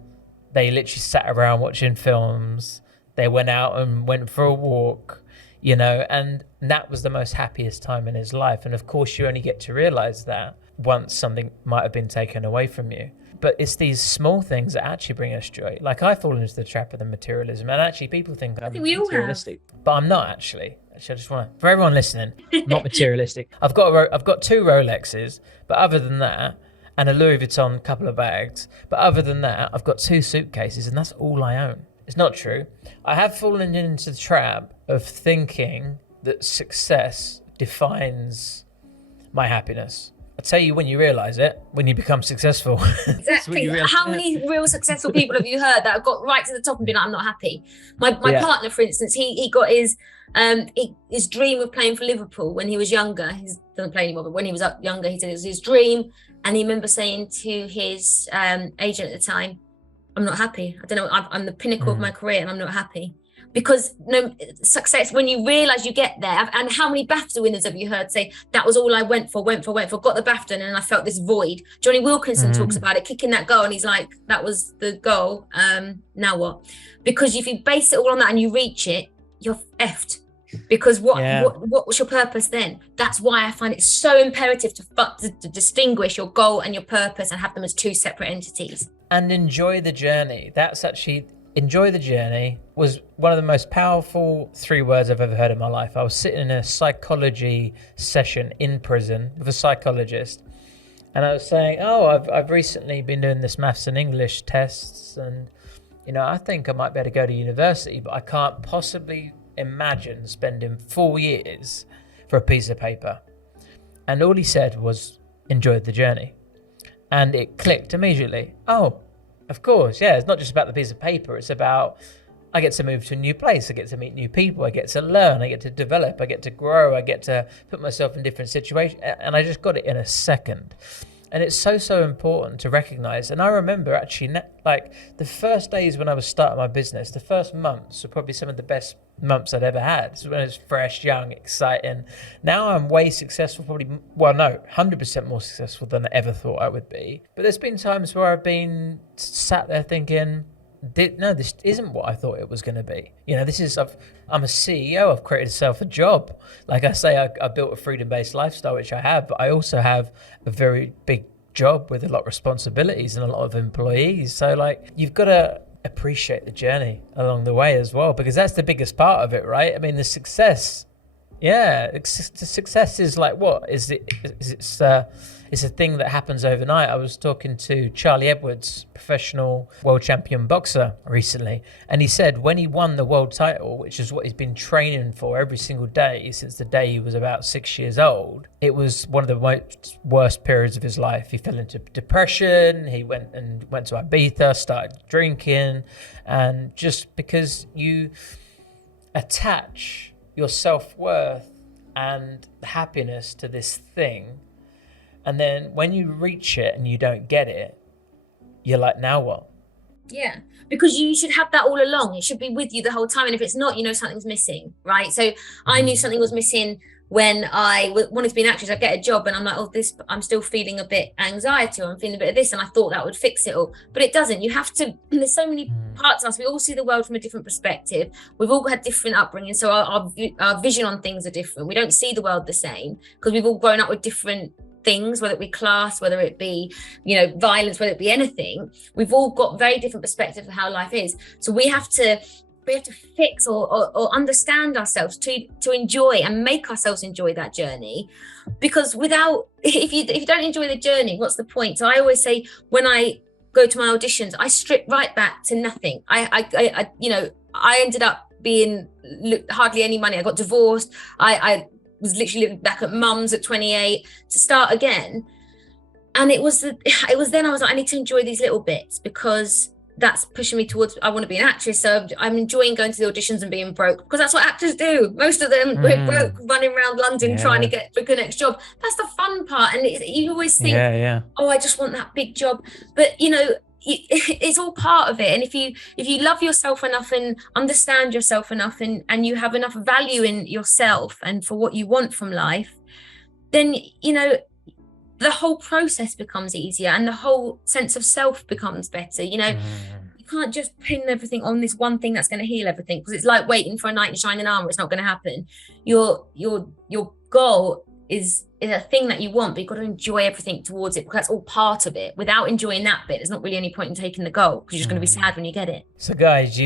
They literally sat around watching films. They went out and went for a walk, and that was the most happiest time in his life. And of course, you only get to realize that once something might have been taken away from you. But it's these small things that actually bring us joy. Like, I fall into the trap of the materialism, and actually people think I'm materialistic, but I'm not actually. Actually, I just want to, for everyone listening, not materialistic. I've got 2 Rolexes, but other than that, and a Louis Vuitton couple of bags, but other than that, I've got 2 suitcases, and that's all I own. It's not true. I have fallen into the trap of thinking that success defines my happiness. I'll tell you when you realise it, when you become successful. Exactly. How many real successful people have you heard that have got right to the top and been like, I'm not happy? My partner, for instance, he got his dream of playing for Liverpool when he was younger. He doesn't play anymore, but when he was younger, he said it was his dream. And he remember saying to his agent at the time, I'm not happy. I don't know, I'm the pinnacle of my career and I'm not happy. Because success, when you realise you get there, and how many BAFTA winners have you heard say, that was all I went for, got the BAFTA, and I felt this void. Johnny Wilkinson talks about it, kicking that goal, and he's like, that was the goal, now what? Because if you base it all on that and you reach it, you're effed. Because what was your purpose then? That's why I find it so imperative to distinguish your goal and your purpose and have them as 2 separate entities. And enjoy the journey. That's actually... Enjoy the journey was one of the most powerful 3 words I've ever heard in my life. I was sitting in a psychology session in prison with a psychologist, and I was saying, I've recently been doing this maths and English tests, and I think I might be able to go to university, but I can't possibly imagine spending 4 years for a piece of paper. And all he said was, enjoy the journey. And it clicked immediately. Oh, of course, yeah. It's not just about the piece of paper. It's about I get to move to a new place. I get to meet new people. I get to learn. I get to develop. I get to grow. I get to put myself in different situations. And I just got it in a second. And it's so important to recognize. And I remember actually, like the first days when I was starting my business, the first months were probably some of the best months I'd ever had. So when it was fresh, young, exciting. Now I'm way successful, 100% more successful than I ever thought I would be. But there's been times where I've been sat there thinking, no, this isn't what I thought it was going to be. I'm a CEO. I've created myself a job. Like I say, I built a freedom-based lifestyle, which I have, but I also have a very big job with a lot of responsibilities and a lot of employees. So like, you've got to appreciate the journey along the way as well, because that's the biggest part of it, right? I mean, the success is like, what is it? It's a thing that happens overnight. I was talking to Charlie Edwards, professional world champion boxer, recently, and he said when he won the world title, which is what he's been training for every single day since the day he was about 6 years old, it was one of the worst periods of his life. He fell into depression. He went to Ibiza, started drinking, and just because you attach your self-worth and happiness to this thing, and then when you reach it and you don't get it, you're like, now what? Yeah, because you should have that all along. It should be with you the whole time. And if it's not, something's missing, right? So I knew something was missing when I wanted to be an actress. I get a job and I'm like, I'm still feeling a bit anxiety, or I'm feeling a bit of this. And I thought that would fix it all, but it doesn't. You have to, there's so many parts of us. We all see the world from a different perspective. We've all had different upbringing. So our vision on things are different. We don't see the world the same because we've all grown up with different things, whether it be class, whether it be violence, whether it be anything. We've all got very different perspectives of how life is. So we have to fix or understand ourselves to enjoy and make ourselves enjoy that journey, because if you don't enjoy the journey, what's the point? So I always say, when I go to my auditions, I strip right back to nothing. I ended up being hardly any money. I got divorced. I was literally living back at mum's at 28 to start again. And it was then I was like, I need to enjoy these little bits, because that's pushing me towards, I want to be an actress. So I'm enjoying going to the auditions and being broke, because that's what actors do. Most of them we're broke, running around London trying to get a good next job. That's the fun part. And you always think, oh, I just want that big job. But it's all part of it. And if you love yourself enough and understand yourself enough, and you have enough value in yourself and for what you want from life, then the whole process becomes easier and the whole sense of self becomes better. You can't just pin everything on this one thing that's going to heal everything, because it's like waiting for a knight in shining armor. It's not going to happen. Your goal is a thing that you want, but you've got to enjoy everything towards it, because that's all part of it. Without enjoying that bit, there's not really any point in taking the goal, because you're just going to be sad when you get it. So guys,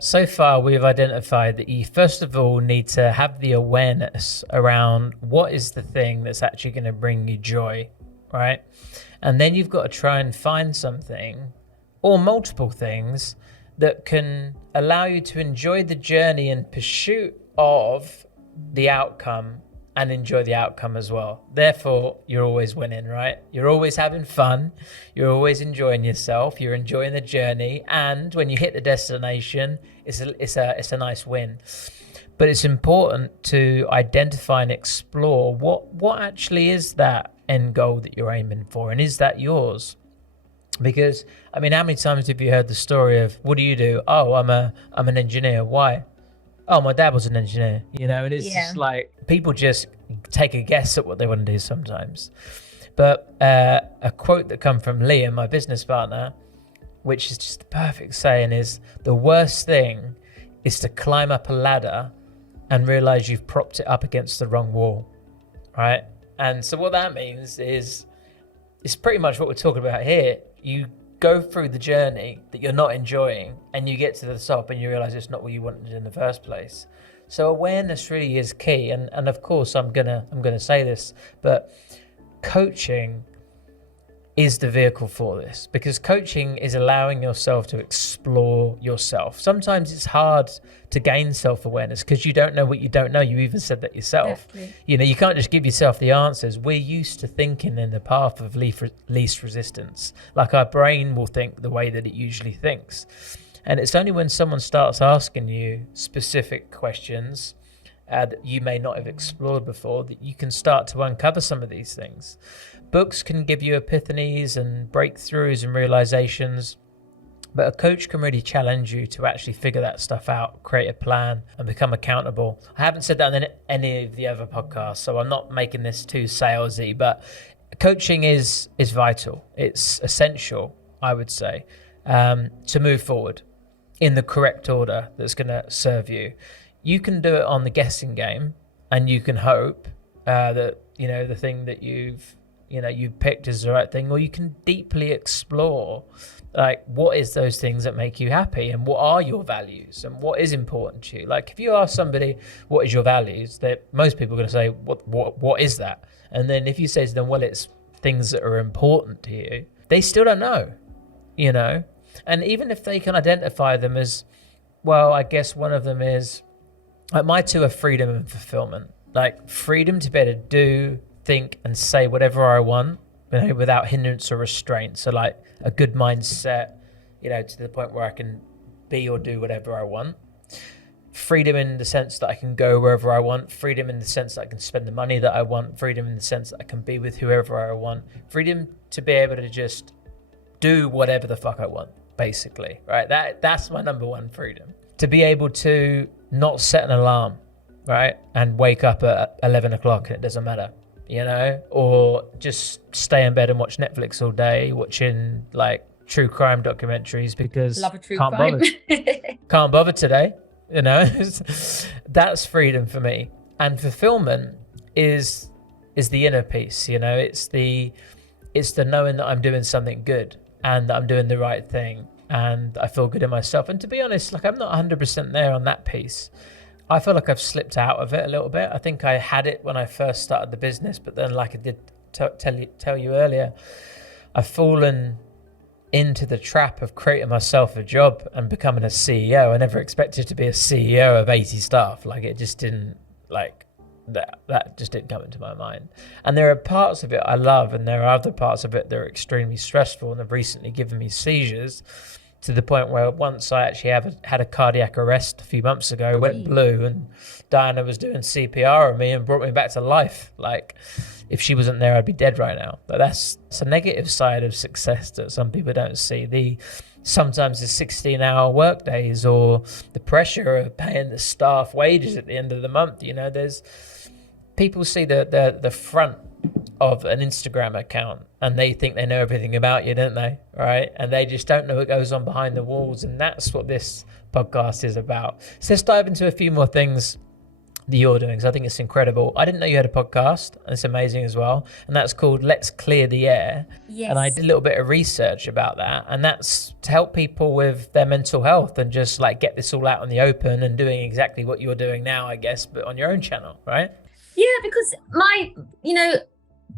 so far we've identified that you first of all need to have the awareness around what is the thing that's actually going to bring you joy, right? And then you've got to try and find something or multiple things that can allow you to enjoy the journey in pursuit of the outcome, and enjoy the outcome as well. Therefore, you're always winning, right? You're always having fun. You're always enjoying yourself. You're enjoying the journey. And when you hit the destination, it's a nice win. But it's important to identify and explore what actually is that end goal that you're aiming for, and is that yours? Because, how many times have you heard the story of, what do you do? Oh, I'm an engineer. Why? Oh, my dad was an engineer, and it's just like, people just take a guess at what they want to do sometimes. But a quote that come from Liam, my business partner, which is just the perfect saying, is the worst thing is to climb up a ladder and realize you've propped it up against the wrong wall, right? And so what that means is, it's pretty much what we're talking about here. You go through the journey that you're not enjoying, and you get to the top and you realize it's not what you wanted in the first place. So awareness really is key. And of course, I'm gonna say this, but coaching is the vehicle for this, because coaching is allowing yourself to explore yourself. Sometimes it's hard to gain self-awareness because you don't know what you don't know. You even said that yourself. Definitely. You can't just give yourself the answers. We're used to thinking in the path of least resistance. Like, our brain will think the way that it usually thinks. And it's only when someone starts asking you specific questions that you may not have explored before that you can start to uncover some of these things. Books can give you epiphanies and breakthroughs and realizations, but a coach can really challenge you to actually figure that stuff out, create a plan, and become accountable. I haven't said that on any of the other podcasts, so I'm not making this too salesy, but coaching is vital. It's essential, I would say, to move forward in the correct order that's going to serve you. You can do it on the guessing game, and you can hope that the thing that you've picked is the right thing, or you can deeply explore like what is those things that make you happy, and what are your values, and what is important to you. Like if you ask somebody what is your values, that most people are going to say what is that, and then if you say to them, well, it's things that are important to you, they still don't know, and even if they can identify them as, well, I guess one of them is, like my two are freedom and fulfillment. Like freedom to be able to do, think and say whatever I want, without hindrance or restraint. So like a good mindset, to the point where I can be or do whatever I want. Freedom in the sense that I can go wherever I want. Freedom in the sense that I can spend the money that I want. Freedom in the sense that I can be with whoever I want. Freedom to be able to just do whatever the fuck I want, basically, right? That's my number one freedom. To be able to not set an alarm, right? And wake up at 11 o'clock and it doesn't matter, or just stay in bed and watch Netflix all day, watching like true crime documentaries because love a true crime. Can't bother today, That's freedom for me. And fulfillment is the inner peace, it's the knowing that I'm doing something good and that I'm doing the right thing and I feel good in myself. And to be honest, like I'm not 100% there on that piece. I feel like I've slipped out of it a little bit. I think I had it when I first started the business, but then like I did tell you earlier, I've fallen into the trap of creating myself a job and becoming a CEO. I never expected to be a CEO of 80 staff. Like it just didn't, like that just didn't come into my mind. And there are parts of it I love, and there are other parts of it that are extremely stressful and have recently given me seizures, to the point where once I actually had a cardiac arrest a few months ago, went blue, and Diana was doing CPR on me and brought me back to life. Like if she wasn't there, I'd be dead right now. But that's a negative side of success that some people don't see. Sometimes the 16-hour work days, or the pressure of paying the staff wages at the end of the month. There's people see the front of an Instagram account and they think they know everything about you, don't they? Right? And they just don't know what goes on behind the walls. And that's what this podcast is about. So let's dive into a few more things that you're doing, because I think it's incredible. I didn't know you had a podcast, and it's amazing as well. And that's called Let's Clear the Air. Yes. And I did a little bit of research about that. And that's to help people with their mental health and just like get this all out in the open, and doing exactly what you're doing now, I guess, but on your own channel, right? Yeah, because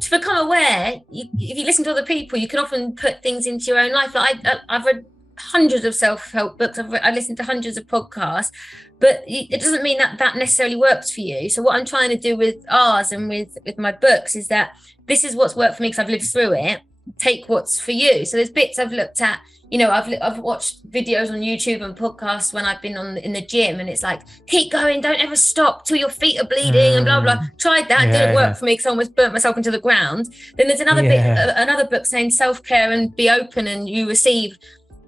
to become aware, if you listen to other people, you can often put things into your own life. Like I've read hundreds of self-help books. I've listened to hundreds of podcasts, but it doesn't mean that necessarily works for you. So what I'm trying to do with ours and with my books is that this is what's worked for me because I've lived through it. Take what's for you. So there's bits I've looked at. I've watched videos on YouTube and podcasts when I've been in the gym, and it's like, keep going, don't ever stop till your feet are bleeding and blah blah. Tried that, didn't work for me because I almost burnt myself into the ground. Then there's another book saying self-care and be open and you receive.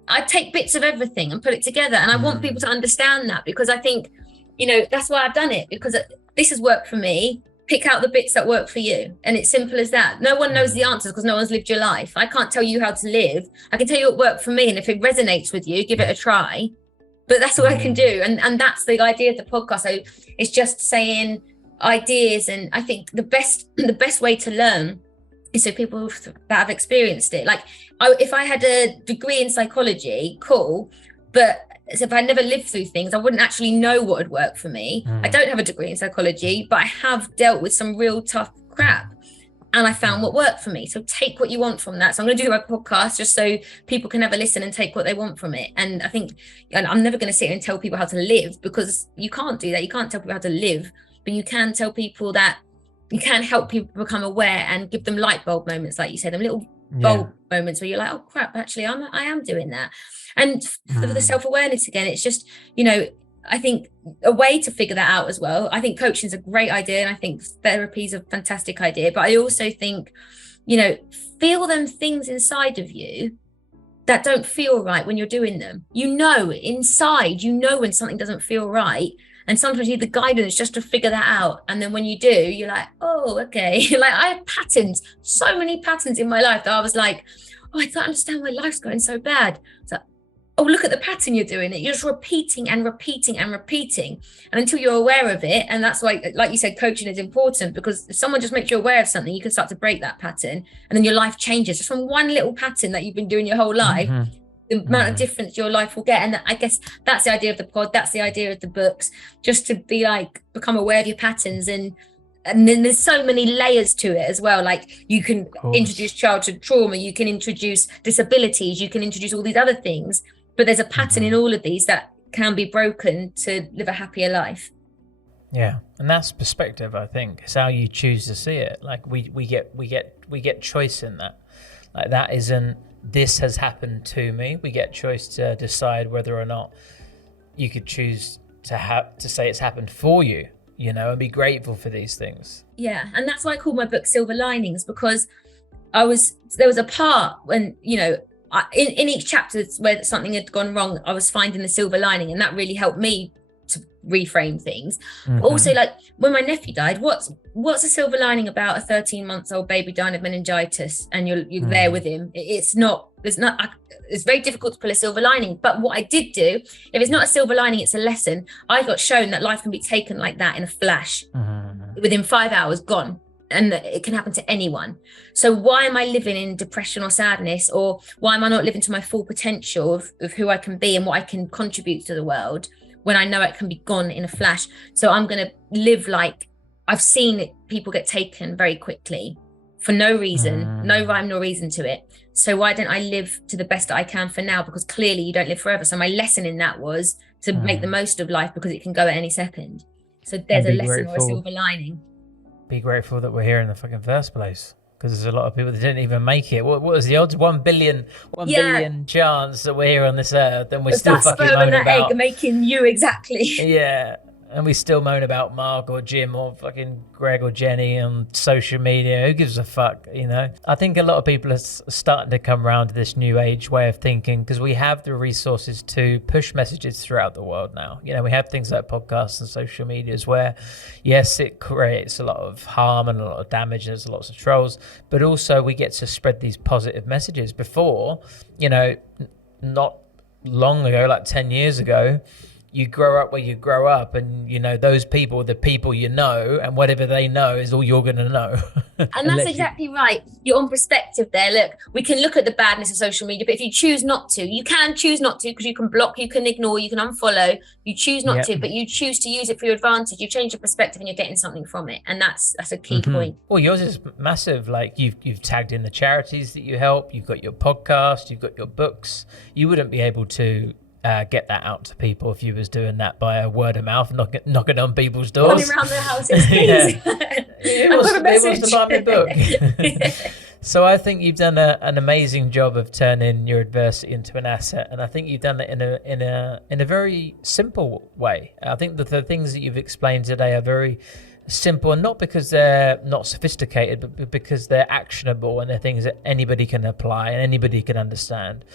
I take bits of everything and put it together, and I want people to understand that, because I think that's why I've done it, because this has worked for me. Pick out the bits that work for you, and it's simple as that. No one knows the answers because no one's lived your life. I can't tell you how to live. I can tell you what worked for me, and if it resonates with you, give it a try. But that's what I can do, and that's the idea of the podcast. So it's just saying ideas, and I think the best way to learn is so people that have experienced it. Like if I had a degree in psychology, cool, but if I never lived through things, I wouldn't actually know what would work for me. I don't have a degree in psychology, but I have dealt with some real tough crap, and I found what worked for me. So take what you want from that. So I'm going to do a podcast just so people can have a listen and take what they want from it. And I think, and I'm never going to sit here and tell people how to live, because you can't do that. You can't tell people how to live, but you can tell people that you can help people become aware and give them light bulb moments, like you said, them little bulb moments where you're like, oh crap, actually I am doing that. And for the self-awareness again, it's just, I think a way to figure that out as well. I think coaching is a great idea, and I think therapy is a fantastic idea, but I also think, feel them things inside of you that don't feel right when you're doing them. Inside, when something doesn't feel right. And sometimes you need the guidance just to figure that out. And then when you do, you're like, oh, okay. Like I have patterns, so many patterns in my life that I was like, oh, I don't understand why life's going so bad. So, oh, look at the pattern you're doing. You're just repeating and repeating and repeating. And until you're aware of it, and that's why, like you said, coaching is important, because if someone just makes you aware of something, you can start to break that pattern. And then your life changes just from one little pattern that you've been doing your whole life. The amount of difference your life will get. And I guess that's the idea of the pod. That's the idea of the books, just to be like, become aware of your patterns. And then there's so many layers to it as well. Like you can introduce childhood trauma, you can introduce disabilities, you can introduce all these other things, but there's a pattern in all of these that can be broken to live a happier life. Yeah. And that's perspective, I think. It's how you choose to see it. Like we get choice in that. Like that isn't, this has happened to me. We get choice to decide whether or not you could choose to say it's happened for you, and be grateful for these things. Yeah. And that's why I call my book Silver Linings, because there was a part when, in each chapter where something had gone wrong, I was finding the silver lining, and that really helped me to reframe things. But also, like when my nephew died, what's a silver lining about a 13-month-old baby dying of meningitis and you're there with him? It's very difficult to pull a silver lining. But what I did do, if it's not a silver lining, it's a lesson. I got shown that life can be taken like that in a flash, within 5 hours, gone. And it can happen to anyone. So why am I living in depression or sadness? Or why am I not living to my full potential of who I can be and what I can contribute to the world, when I know it can be gone in a flash? So I'm going to live like, I've seen people get taken very quickly for no reason, no rhyme nor reason to it. So why don't I live to the best that I can for now? Because clearly you don't live forever. So my lesson in that was to make the most of life, because it can go at any second. So there's a lesson or a silver lining. Be grateful that we're here in the fucking first place, because there's a lot of people that didn't even make it. What was the odds? 1 billion chance that we're here on this earth, and we're still fucking moaning about egg making you exactly. Yeah, and we still moan about Mark or Jim or fucking Greg or Jenny on social media. Who gives a fuck, I think a lot of people are starting to come around to this new age way of thinking, because we have the resources to push messages throughout the world now. We have things like podcasts and social medias where, yes, it creates a lot of harm and a lot of damage, and there's lots of trolls, but also we get to spread these positive messages. Before, not long ago, like 10 years ago, you grow up where you grow up, and those people, the people and whatever they know is all you're going to know. And that's exactly right. You're on perspective there. Look, we can look at the badness of social media, but if you choose not to, you can choose not to, because you can block, you can ignore, you can unfollow. You choose not to, but you choose to use it for your advantage. You change your perspective and you're getting something from it. And that's a key point. Well, yours is massive. Like you've tagged in the charities that you help. You've got your podcast, you've got your books. You wouldn't be able to get that out to people if you was doing that by a word of mouth, knocking on people's doors. Running around their houses, please. It was to buy me a book. So I think you've done an amazing job of turning your adversity into an asset, and I think you've done it in a very simple way. I think that the things that you've explained today are very simple, and not because they're not sophisticated, but because they're actionable and they're things that anybody can apply and anybody can understand.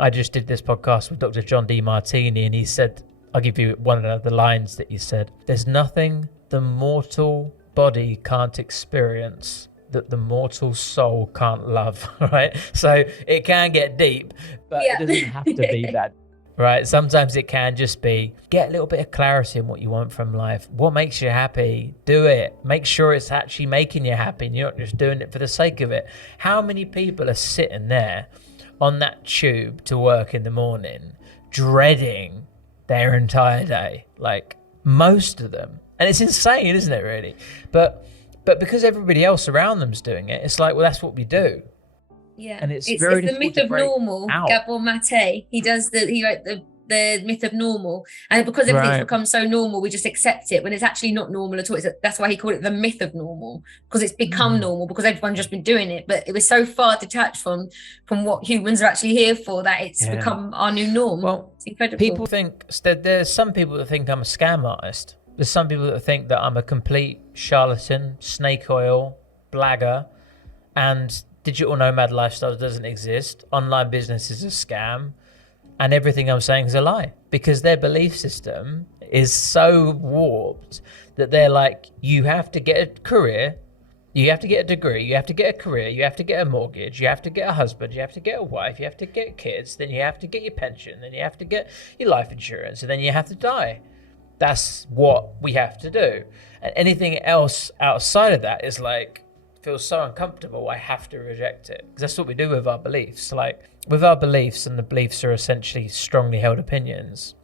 I just did this podcast with Dr. John Demartini, and he said, I'll give you one of the lines that he said: there's nothing the mortal body can't experience that the mortal soul can't love, right? So it can get deep, but it doesn't have to be that, right? Sometimes it can just be, get a little bit of clarity on what you want from life. What makes you happy? Do it. Make sure it's actually making you happy, and you're not just doing it for the sake of it. How many people are sitting there on that tube to work in the morning, dreading their entire day? Like, most of them. And it's insane, isn't it, really? But because everybody else around them's doing it, it's like, well, that's what we do. Yeah, and it's the myth of normal. Gabor Mate, he wrote the the myth of normal. And because everything's become so normal, we just accept it when it's actually not normal at all. That's why he called it the myth of normal, because it's become normal because everyone's just been doing it. But it was so far detached from what humans are actually here for that it's become our new norm. Well, it's incredible. People think there's some people that think I'm a scam artist. There's some people that think that I'm a complete charlatan, snake oil, blagger, and digital nomad lifestyle doesn't exist. Online business is a scam, and everything I'm saying is a lie, because their belief system is so warped that they're like, you have to get a career, you have to get a degree, you have to get a career, you have to get a mortgage, you have to get a husband, you have to get a wife, you have to get kids, then you have to get your pension, then you have to get your life insurance, and then you have to die. That's what we have to do. And anything else outside of that is like, feels so uncomfortable, I have to reject it. Because that's what we do with our beliefs. Like with our beliefs, and the beliefs are essentially strongly held opinions,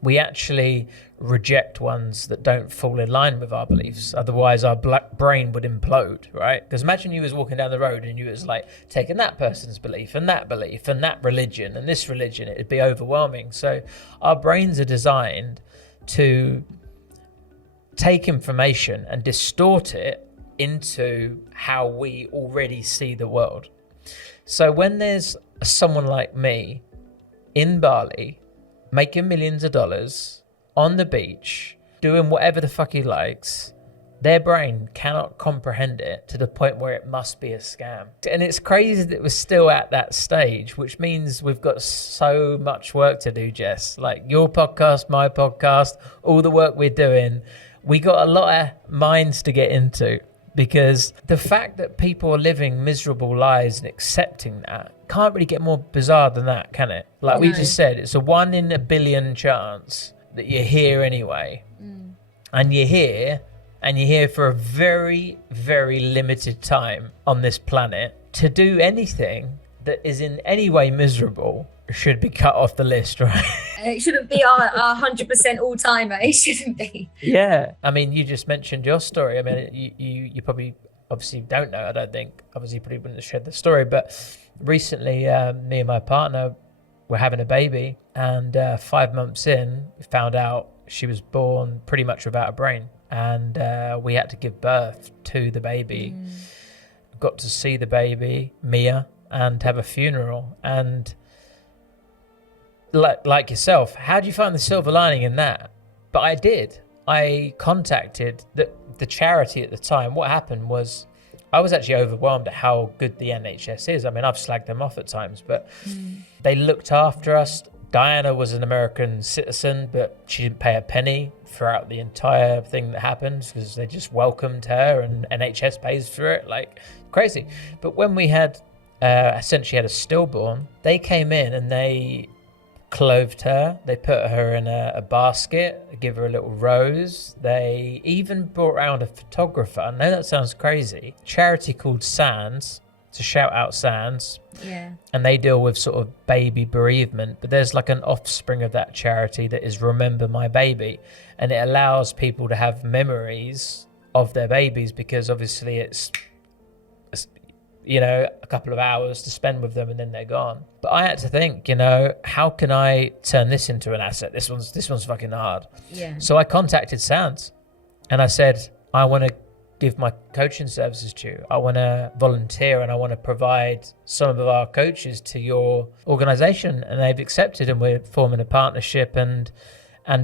we actually reject ones that don't fall in line with our beliefs. Otherwise our brain would implode, right? Because imagine you was walking down the road and you was like taking that person's belief and that religion and this religion, it'd be overwhelming. So our brains are designed to take information and distort it into how we already see the world. So when there's someone like me in Bali making millions of dollars on the beach doing whatever the fuck he likes, their brain cannot comprehend it to the point where it must be a scam. And it's crazy that we're still at that stage, which means we've got so much work to do, Jess. Like your podcast, my podcast, all the work we're doing, we got a lot of minds to get into. Because the fact that people are living miserable lives and accepting that can't really get more bizarre than that, can it? Like we just said, it's a 1 in a billion chance that you're here anyway. And you're here for a very, very limited time on this planet. To do anything that is in any way miserable should be cut off the list, right? It shouldn't be our 100% all-timer. It shouldn't be. Yeah. I mean, you just mentioned your story. I mean, you probably obviously don't know, I don't think. Obviously, you probably wouldn't have shared the story. But recently, me and my partner were having a baby. And 5 months in, we found out she was born pretty much without a brain. And we had to give birth to the baby. Got to see the baby, Mia, and have a funeral. And like yourself, how do you find the silver lining in that? But I did. I contacted the charity at the time. What happened was I was actually overwhelmed at how good the NHS is. I mean, I've slagged them off at times, but they looked after us. Diana was an American citizen, but she didn't pay a penny throughout the entire thing that happened because they just welcomed her and NHS pays for it, like crazy. But when we had essentially had a stillborn, they came in and they clothed her, they put her in a basket, give her a little rose. They even brought around a photographer. I know that sounds crazy. Charity called Sands, to shout out Sands. Yeah. And they deal with sort of baby bereavement, but there's like an offspring of that charity that is Remember My Baby, and it allows people to have memories of their babies because obviously it's a couple of hours to spend with them and then they're gone. But I had to think, how can I turn this into an asset? This one's fucking hard. Yeah. So I contacted Sands and I said, I want to give my coaching services to you. I want to volunteer and I want to provide some of our coaches to your organization. And they've accepted and we're forming a partnership. And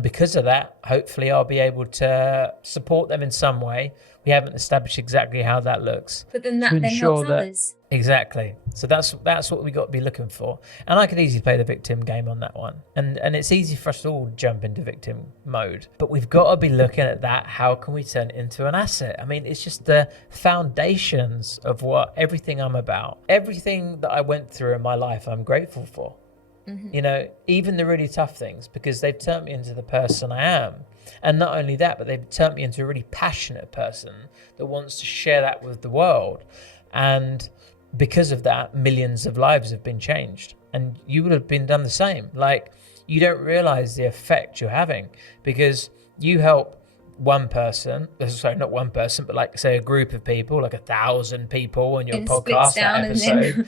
because of that, hopefully I'll be able to support them in some way. We haven't established exactly how that looks. But then that then helps others. Exactly. So that's what we got to be looking for. And I could easily play the victim game on that one. And it's easy for us to all jump into victim mode. But we've got to be looking at that. How can we turn it into an asset? I mean, it's just the foundations of everything I'm about. Everything that I went through in my life, I'm grateful for. Mm-hmm. Even the really tough things, because they've turned me into the person I am. And not only that, but they've turned me into a really passionate person that wants to share that with the world. And because of that, millions of lives have been changed. And you would have been done the same. Like, you don't realize the effect you're having because you help one person, sorry, not one person, but like say a group of people, like 1,000 people on your podcast episode.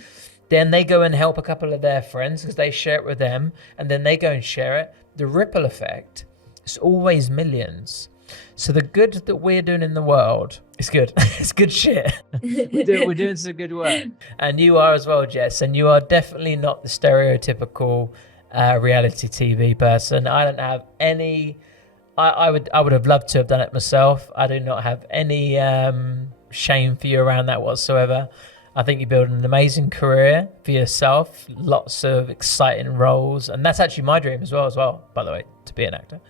Then they go and help a couple of their friends because they share it with them, and then they go and share it. The ripple effect is always millions. So the good that we're doing in the world is good. It's good shit. We're doing some good work. And you are as well, Jess. And you are definitely not the stereotypical reality TV person. I don't have any... I would have loved to have done it myself. I do not have any shame for you around that whatsoever. I think you're building an amazing career for yourself. Lots of exciting roles. And that's actually my dream as well, by the way, to be an actor.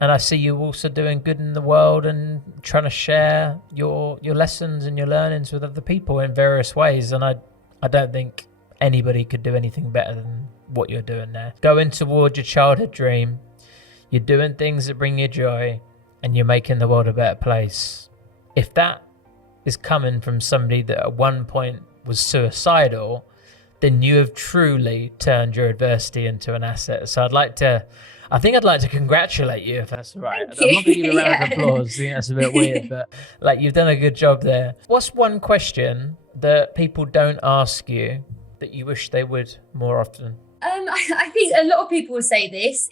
And I see you also doing good in the world and trying to share your lessons and your learnings with other people in various ways. And I don't think anybody could do anything better than what you're doing there. Going toward your childhood dream. You're doing things that bring you joy, and you're making the world a better place. If that is coming from somebody that at one point was suicidal, then you have truly turned your adversity into an asset. So I'd like to congratulate you, if that's right. I'm not going to give you a round of applause. I think that's a bit weird, but like, you've done a good job there. What's one question that people don't ask you that you wish they would more often? I think a lot of people will say this.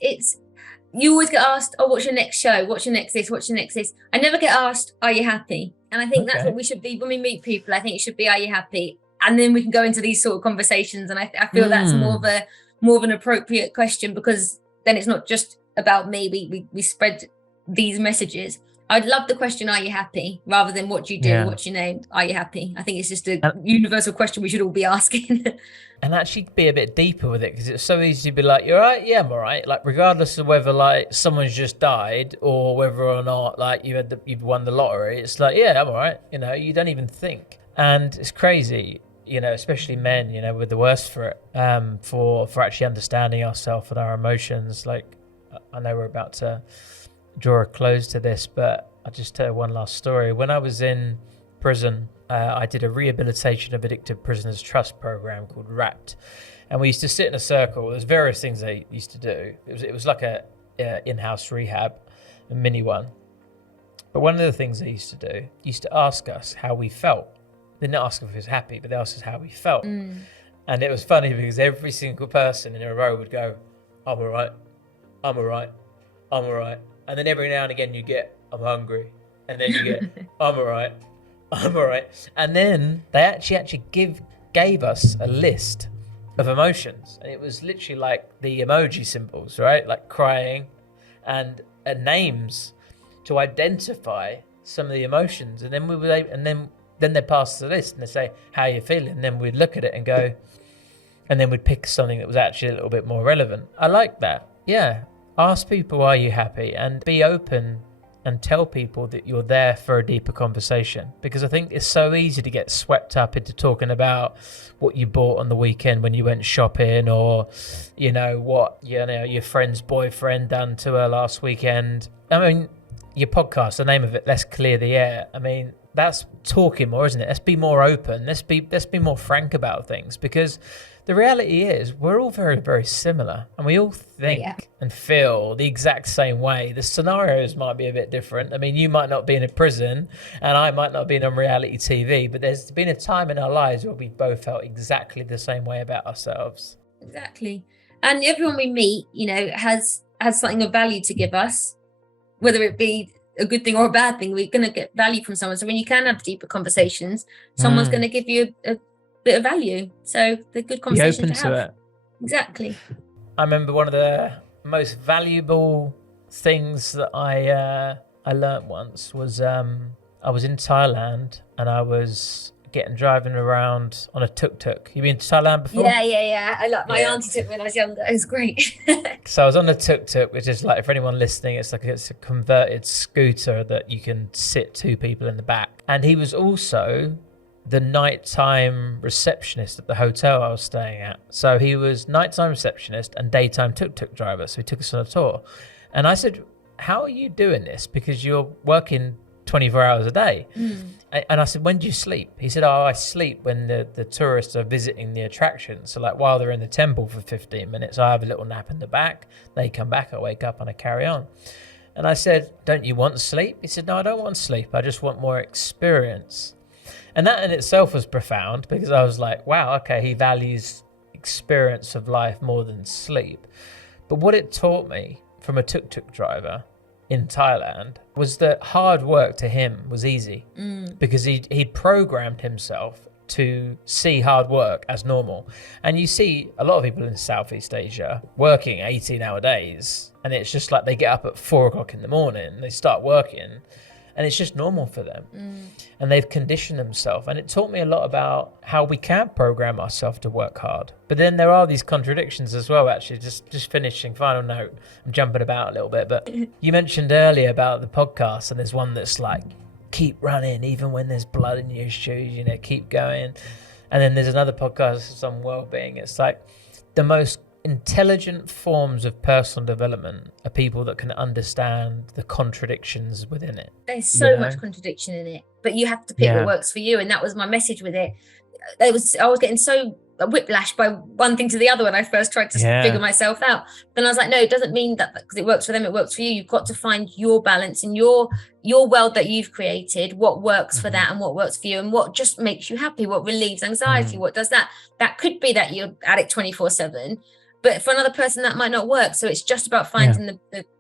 You always get asked, oh, what's your next show? What's your next this? What's your next this? I never get asked, are you happy? And I think that's what we should be when we meet people. I think it should be, are you happy? And then we can go into these sort of conversations. And I feel that's more of an appropriate question, because then it's not just about me. We spread these messages. I'd love the question, are you happy? Rather than what do you do? What's your name? Are you happy? I think it's just a universal question we should all be asking. And actually be a bit deeper with it, because it's so easy to be like, you're right, yeah, I'm all right. Like, regardless of whether like someone's just died or whether or not like you've won the lottery, it's like, yeah, I'm all right. You know, you don't even think. And it's crazy, you know, especially men, you know, we're the worst for it, for actually understanding ourselves and our emotions. Like, I know we're about to draw a close to this, but I'll just tell one last story. When I was in prison, I did a rehabilitation of addicted prisoners trust program called RAPT, and we used to sit in a circle. There's various things they used to do. It was like a in-house rehab, a mini one. But one of the things they used to do, used to ask us how we felt. They didn't ask if we was happy, but they asked us how we felt. And it was funny because every single person in a row would go, I'm all right, I'm all right, I'm all right. And then every now and again you get, I'm hungry. And then you get, I'm all right, I'm all right. And then they actually gave us a list of emotions. And it was literally like the emoji symbols, right? Like crying and names to identify some of the emotions. And then we were then they pass the list and they say, how are you feeling? And then we'd look at it and go, and then we'd pick something that was actually a little bit more relevant. I like that. Yeah. Ask people, are you happy? And be open and tell people that you're there for a deeper conversation, because I think it's so easy to get swept up into talking about what you bought on the weekend when you went shopping, or what your friend's boyfriend done to her last weekend. I mean, your podcast, the name of it, Let's Clear the Air. I mean, that's talking more, isn't it? Let's be more open. Let's be more frank about things, because the reality is we're all very, very similar, and we all think and feel the exact same way. The scenarios might be a bit different. I mean, you might not be in a prison and I might not be on reality TV, but there's been a time in our lives where we both felt exactly the same way about ourselves. Exactly. And everyone we meet, has something of value to give us, whether it be a good thing or a bad thing. We're going to get value from someone. So when you can have deeper conversations, someone's going to give you a bit of value. So the good conversation to have. It. Exactly. I remember one of the most valuable things that I learnt once was I was in Thailand and I was driving around on a tuk-tuk. You been to Thailand before? Yeah. My auntie took me when I was younger. It was great. So I was on a tuk-tuk, which is like, for anyone listening, it's a converted scooter that you can sit two people in the back. And he was also the nighttime receptionist at the hotel I was staying at. So he was nighttime receptionist and daytime tuk-tuk driver. So he took us on a tour. And I said, how are you doing this? Because you're working 24 hours a day. And I said, when do you sleep? He said, I sleep when the tourists are visiting the attractions. So like while they're in the temple for 15 minutes, I have a little nap in the back. They come back, I wake up and I carry on. And I said, don't you want sleep? He said, no, I don't want sleep. I just want more experience. And that in itself was profound, because I was like, wow, okay, he values experience of life more than sleep. But what it taught me from a tuk-tuk driver in Thailand was that hard work to him was easy, because he'd programmed himself to see hard work as normal. And you see a lot of people in Southeast Asia working 18-hour days, and it's just like they get up at 4 o'clock in the morning, they start working, and it's just normal for them. And they've conditioned themselves. And it taught me a lot about how we can program ourselves to work hard. But then there are these contradictions as well, actually. Just finishing, final note, I'm jumping about a little bit, but you mentioned earlier about the podcast, and there's one that's like, keep running even when there's blood in your shoes, you know, keep going. And then there's another podcast on well-being. It's like the most intelligent forms of personal development are people that can understand the contradictions within it. There's so much contradiction in it, but you have to pick what works for you. And that was my message with it. I was getting so whiplash by one thing to the other when I first tried to figure myself out. Then I was like, no, it doesn't mean that because it works for them, it works for you. You've got to find your balance in your world that you've created, what works for that and what works for you, and what just makes you happy, what relieves anxiety, what does that. That could be that you're at it 24/7, but for another person that might not work. So it's just about finding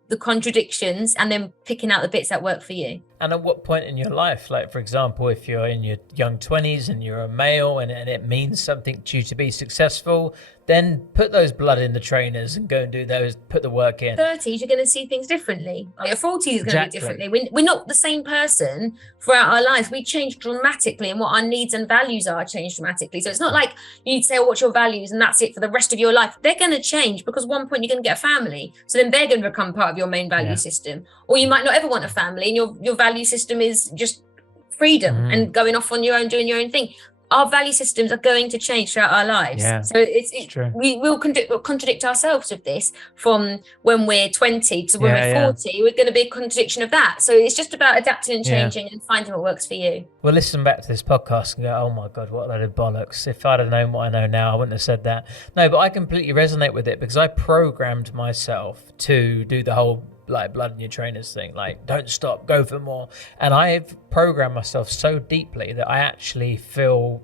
the contradictions and then picking out the bits that work for you. And at what point in your life, like for example, if you're in your young 20s and you're a male and it means something to you to be successful, then put those blood in the trainers and go and do those, put the work in. 30s, you're going to see things differently. Your 40s is going to be differently. We're not the same person throughout our lives. We change dramatically, and what our needs and values are change dramatically. So it's not like you need to say, oh, what's your values, and that's it for the rest of your life. They're going to change, because at one point you're going to get a family. So then they're going to become part of your main value system. Or you might not ever want a family, and your value system is just freedom and going off on your own, doing your own thing. Our value systems are going to change throughout our lives. So it's true. We will contradict ourselves with this from when we're 20 to when we're 40. We're going to be a contradiction of that. So it's just about adapting and changing and finding what works for you. We'll listen back to this podcast and go, oh my God, what a load of bollocks. If I'd have known what I know now, I wouldn't have said that. No, but I completely resonate with it, because I programmed myself to do the whole like blood in your trainers thing, like don't stop, go for more. And I've programmed myself so deeply that I actually feel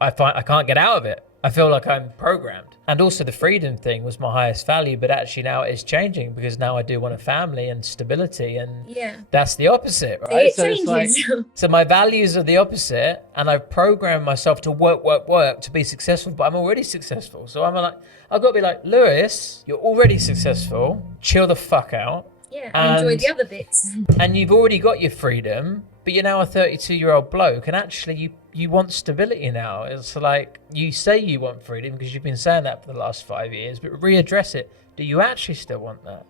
I can't get out of it. I feel like I'm programmed. And also the freedom thing was my highest value, but actually now it's changing, because now I do want a family and stability, and that's the opposite, right? It changes. So my values are the opposite, and I've programmed myself to work to be successful, but I'm already successful. So I'm like, I've got to be like, Lewis, you're already successful, chill the fuck out. And enjoy the other bits. And you've already got your freedom, but you're now a 32-year-old bloke, and actually you want stability now. It's like, you say you want freedom because you've been saying that for the last 5 years, but readdress it. Do you actually still want that?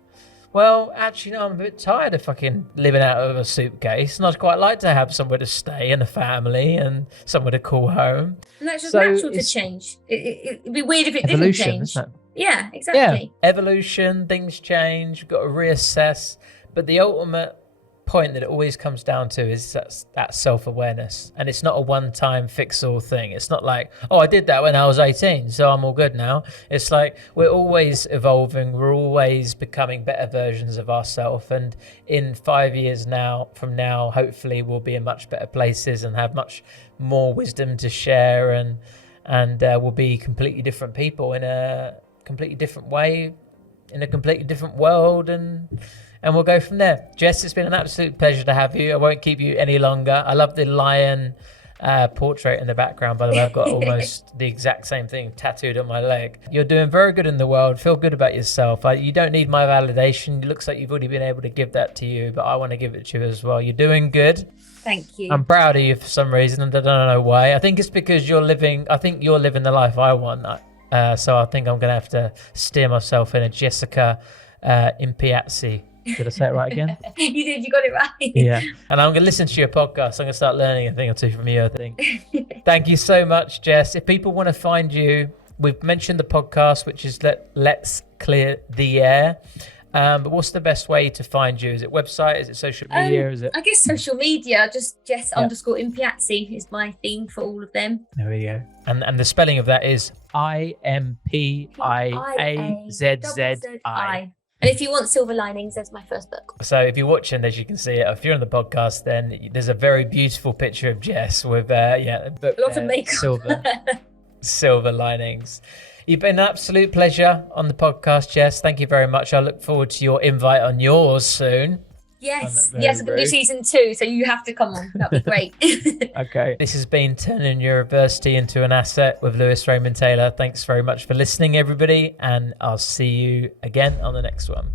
Well, actually, no, I'm a bit tired of fucking living out of a suitcase, and I'd quite like to have somewhere to stay and a family and somewhere to call home. And that's just natural to change. It'd be weird if it didn't change. Isn't it? Yeah, exactly. Yeah. Evolution, things change, you've got to reassess. But the ultimate point that it always comes down to is that self-awareness. And it's not a one-time fix-all thing. It's not like, oh, I did that when I was 18, so I'm all good now. It's like we're always evolving. We're always becoming better versions of ourselves. And in 5 years from now, hopefully we'll be in much better places and have much more wisdom to share, and we'll be completely different people in a completely different way, in a completely different world, and we'll go from there. Jess, it's been an absolute pleasure to have you. I won't keep you any longer. I love the lion portrait in the background, by the way. I've got almost the exact same thing tattooed on my leg. You're doing very good in the world. Feel good about yourself. You don't need my validation. It looks like you've already been able to give that to you, but I want to give it to you as well. You're doing good. Thank you. I'm proud of you for some reason, and I don't know why. I think it's because you're living the life I want. So I think I'm going to have to steer myself in a Jessica Impiazzi. Did I say it right again? You did, you got it right. Yeah. And I'm going to listen to your podcast. I'm going to start learning a thing or two from you, I think. Thank you so much, Jess. If people want to find you, we've mentioned the podcast, which is Let's Clear the Air. But what's the best way to find you? Is it website? Is it social media? Is it? I guess social media. Just Jess _Impiazzi is my theme for all of them. There we go. And the spelling of that is Impiazzi. And if you want silver linings, there's my first book. So if you're watching this, you can see it. If you're on the podcast, then there's a very beautiful picture of Jess with a book Lots of makeup. Silver linings. You've been an absolute pleasure on the podcast, Jess. Thank you very much. I look forward to your invite on yours soon. Yes, I'm going to do season 2, so you have to come on. That'd be great. Okay. This has been Turning Your Adversity into an Asset with Raymond Taylor. Thanks very much for listening, everybody, and I'll see you again on the next one.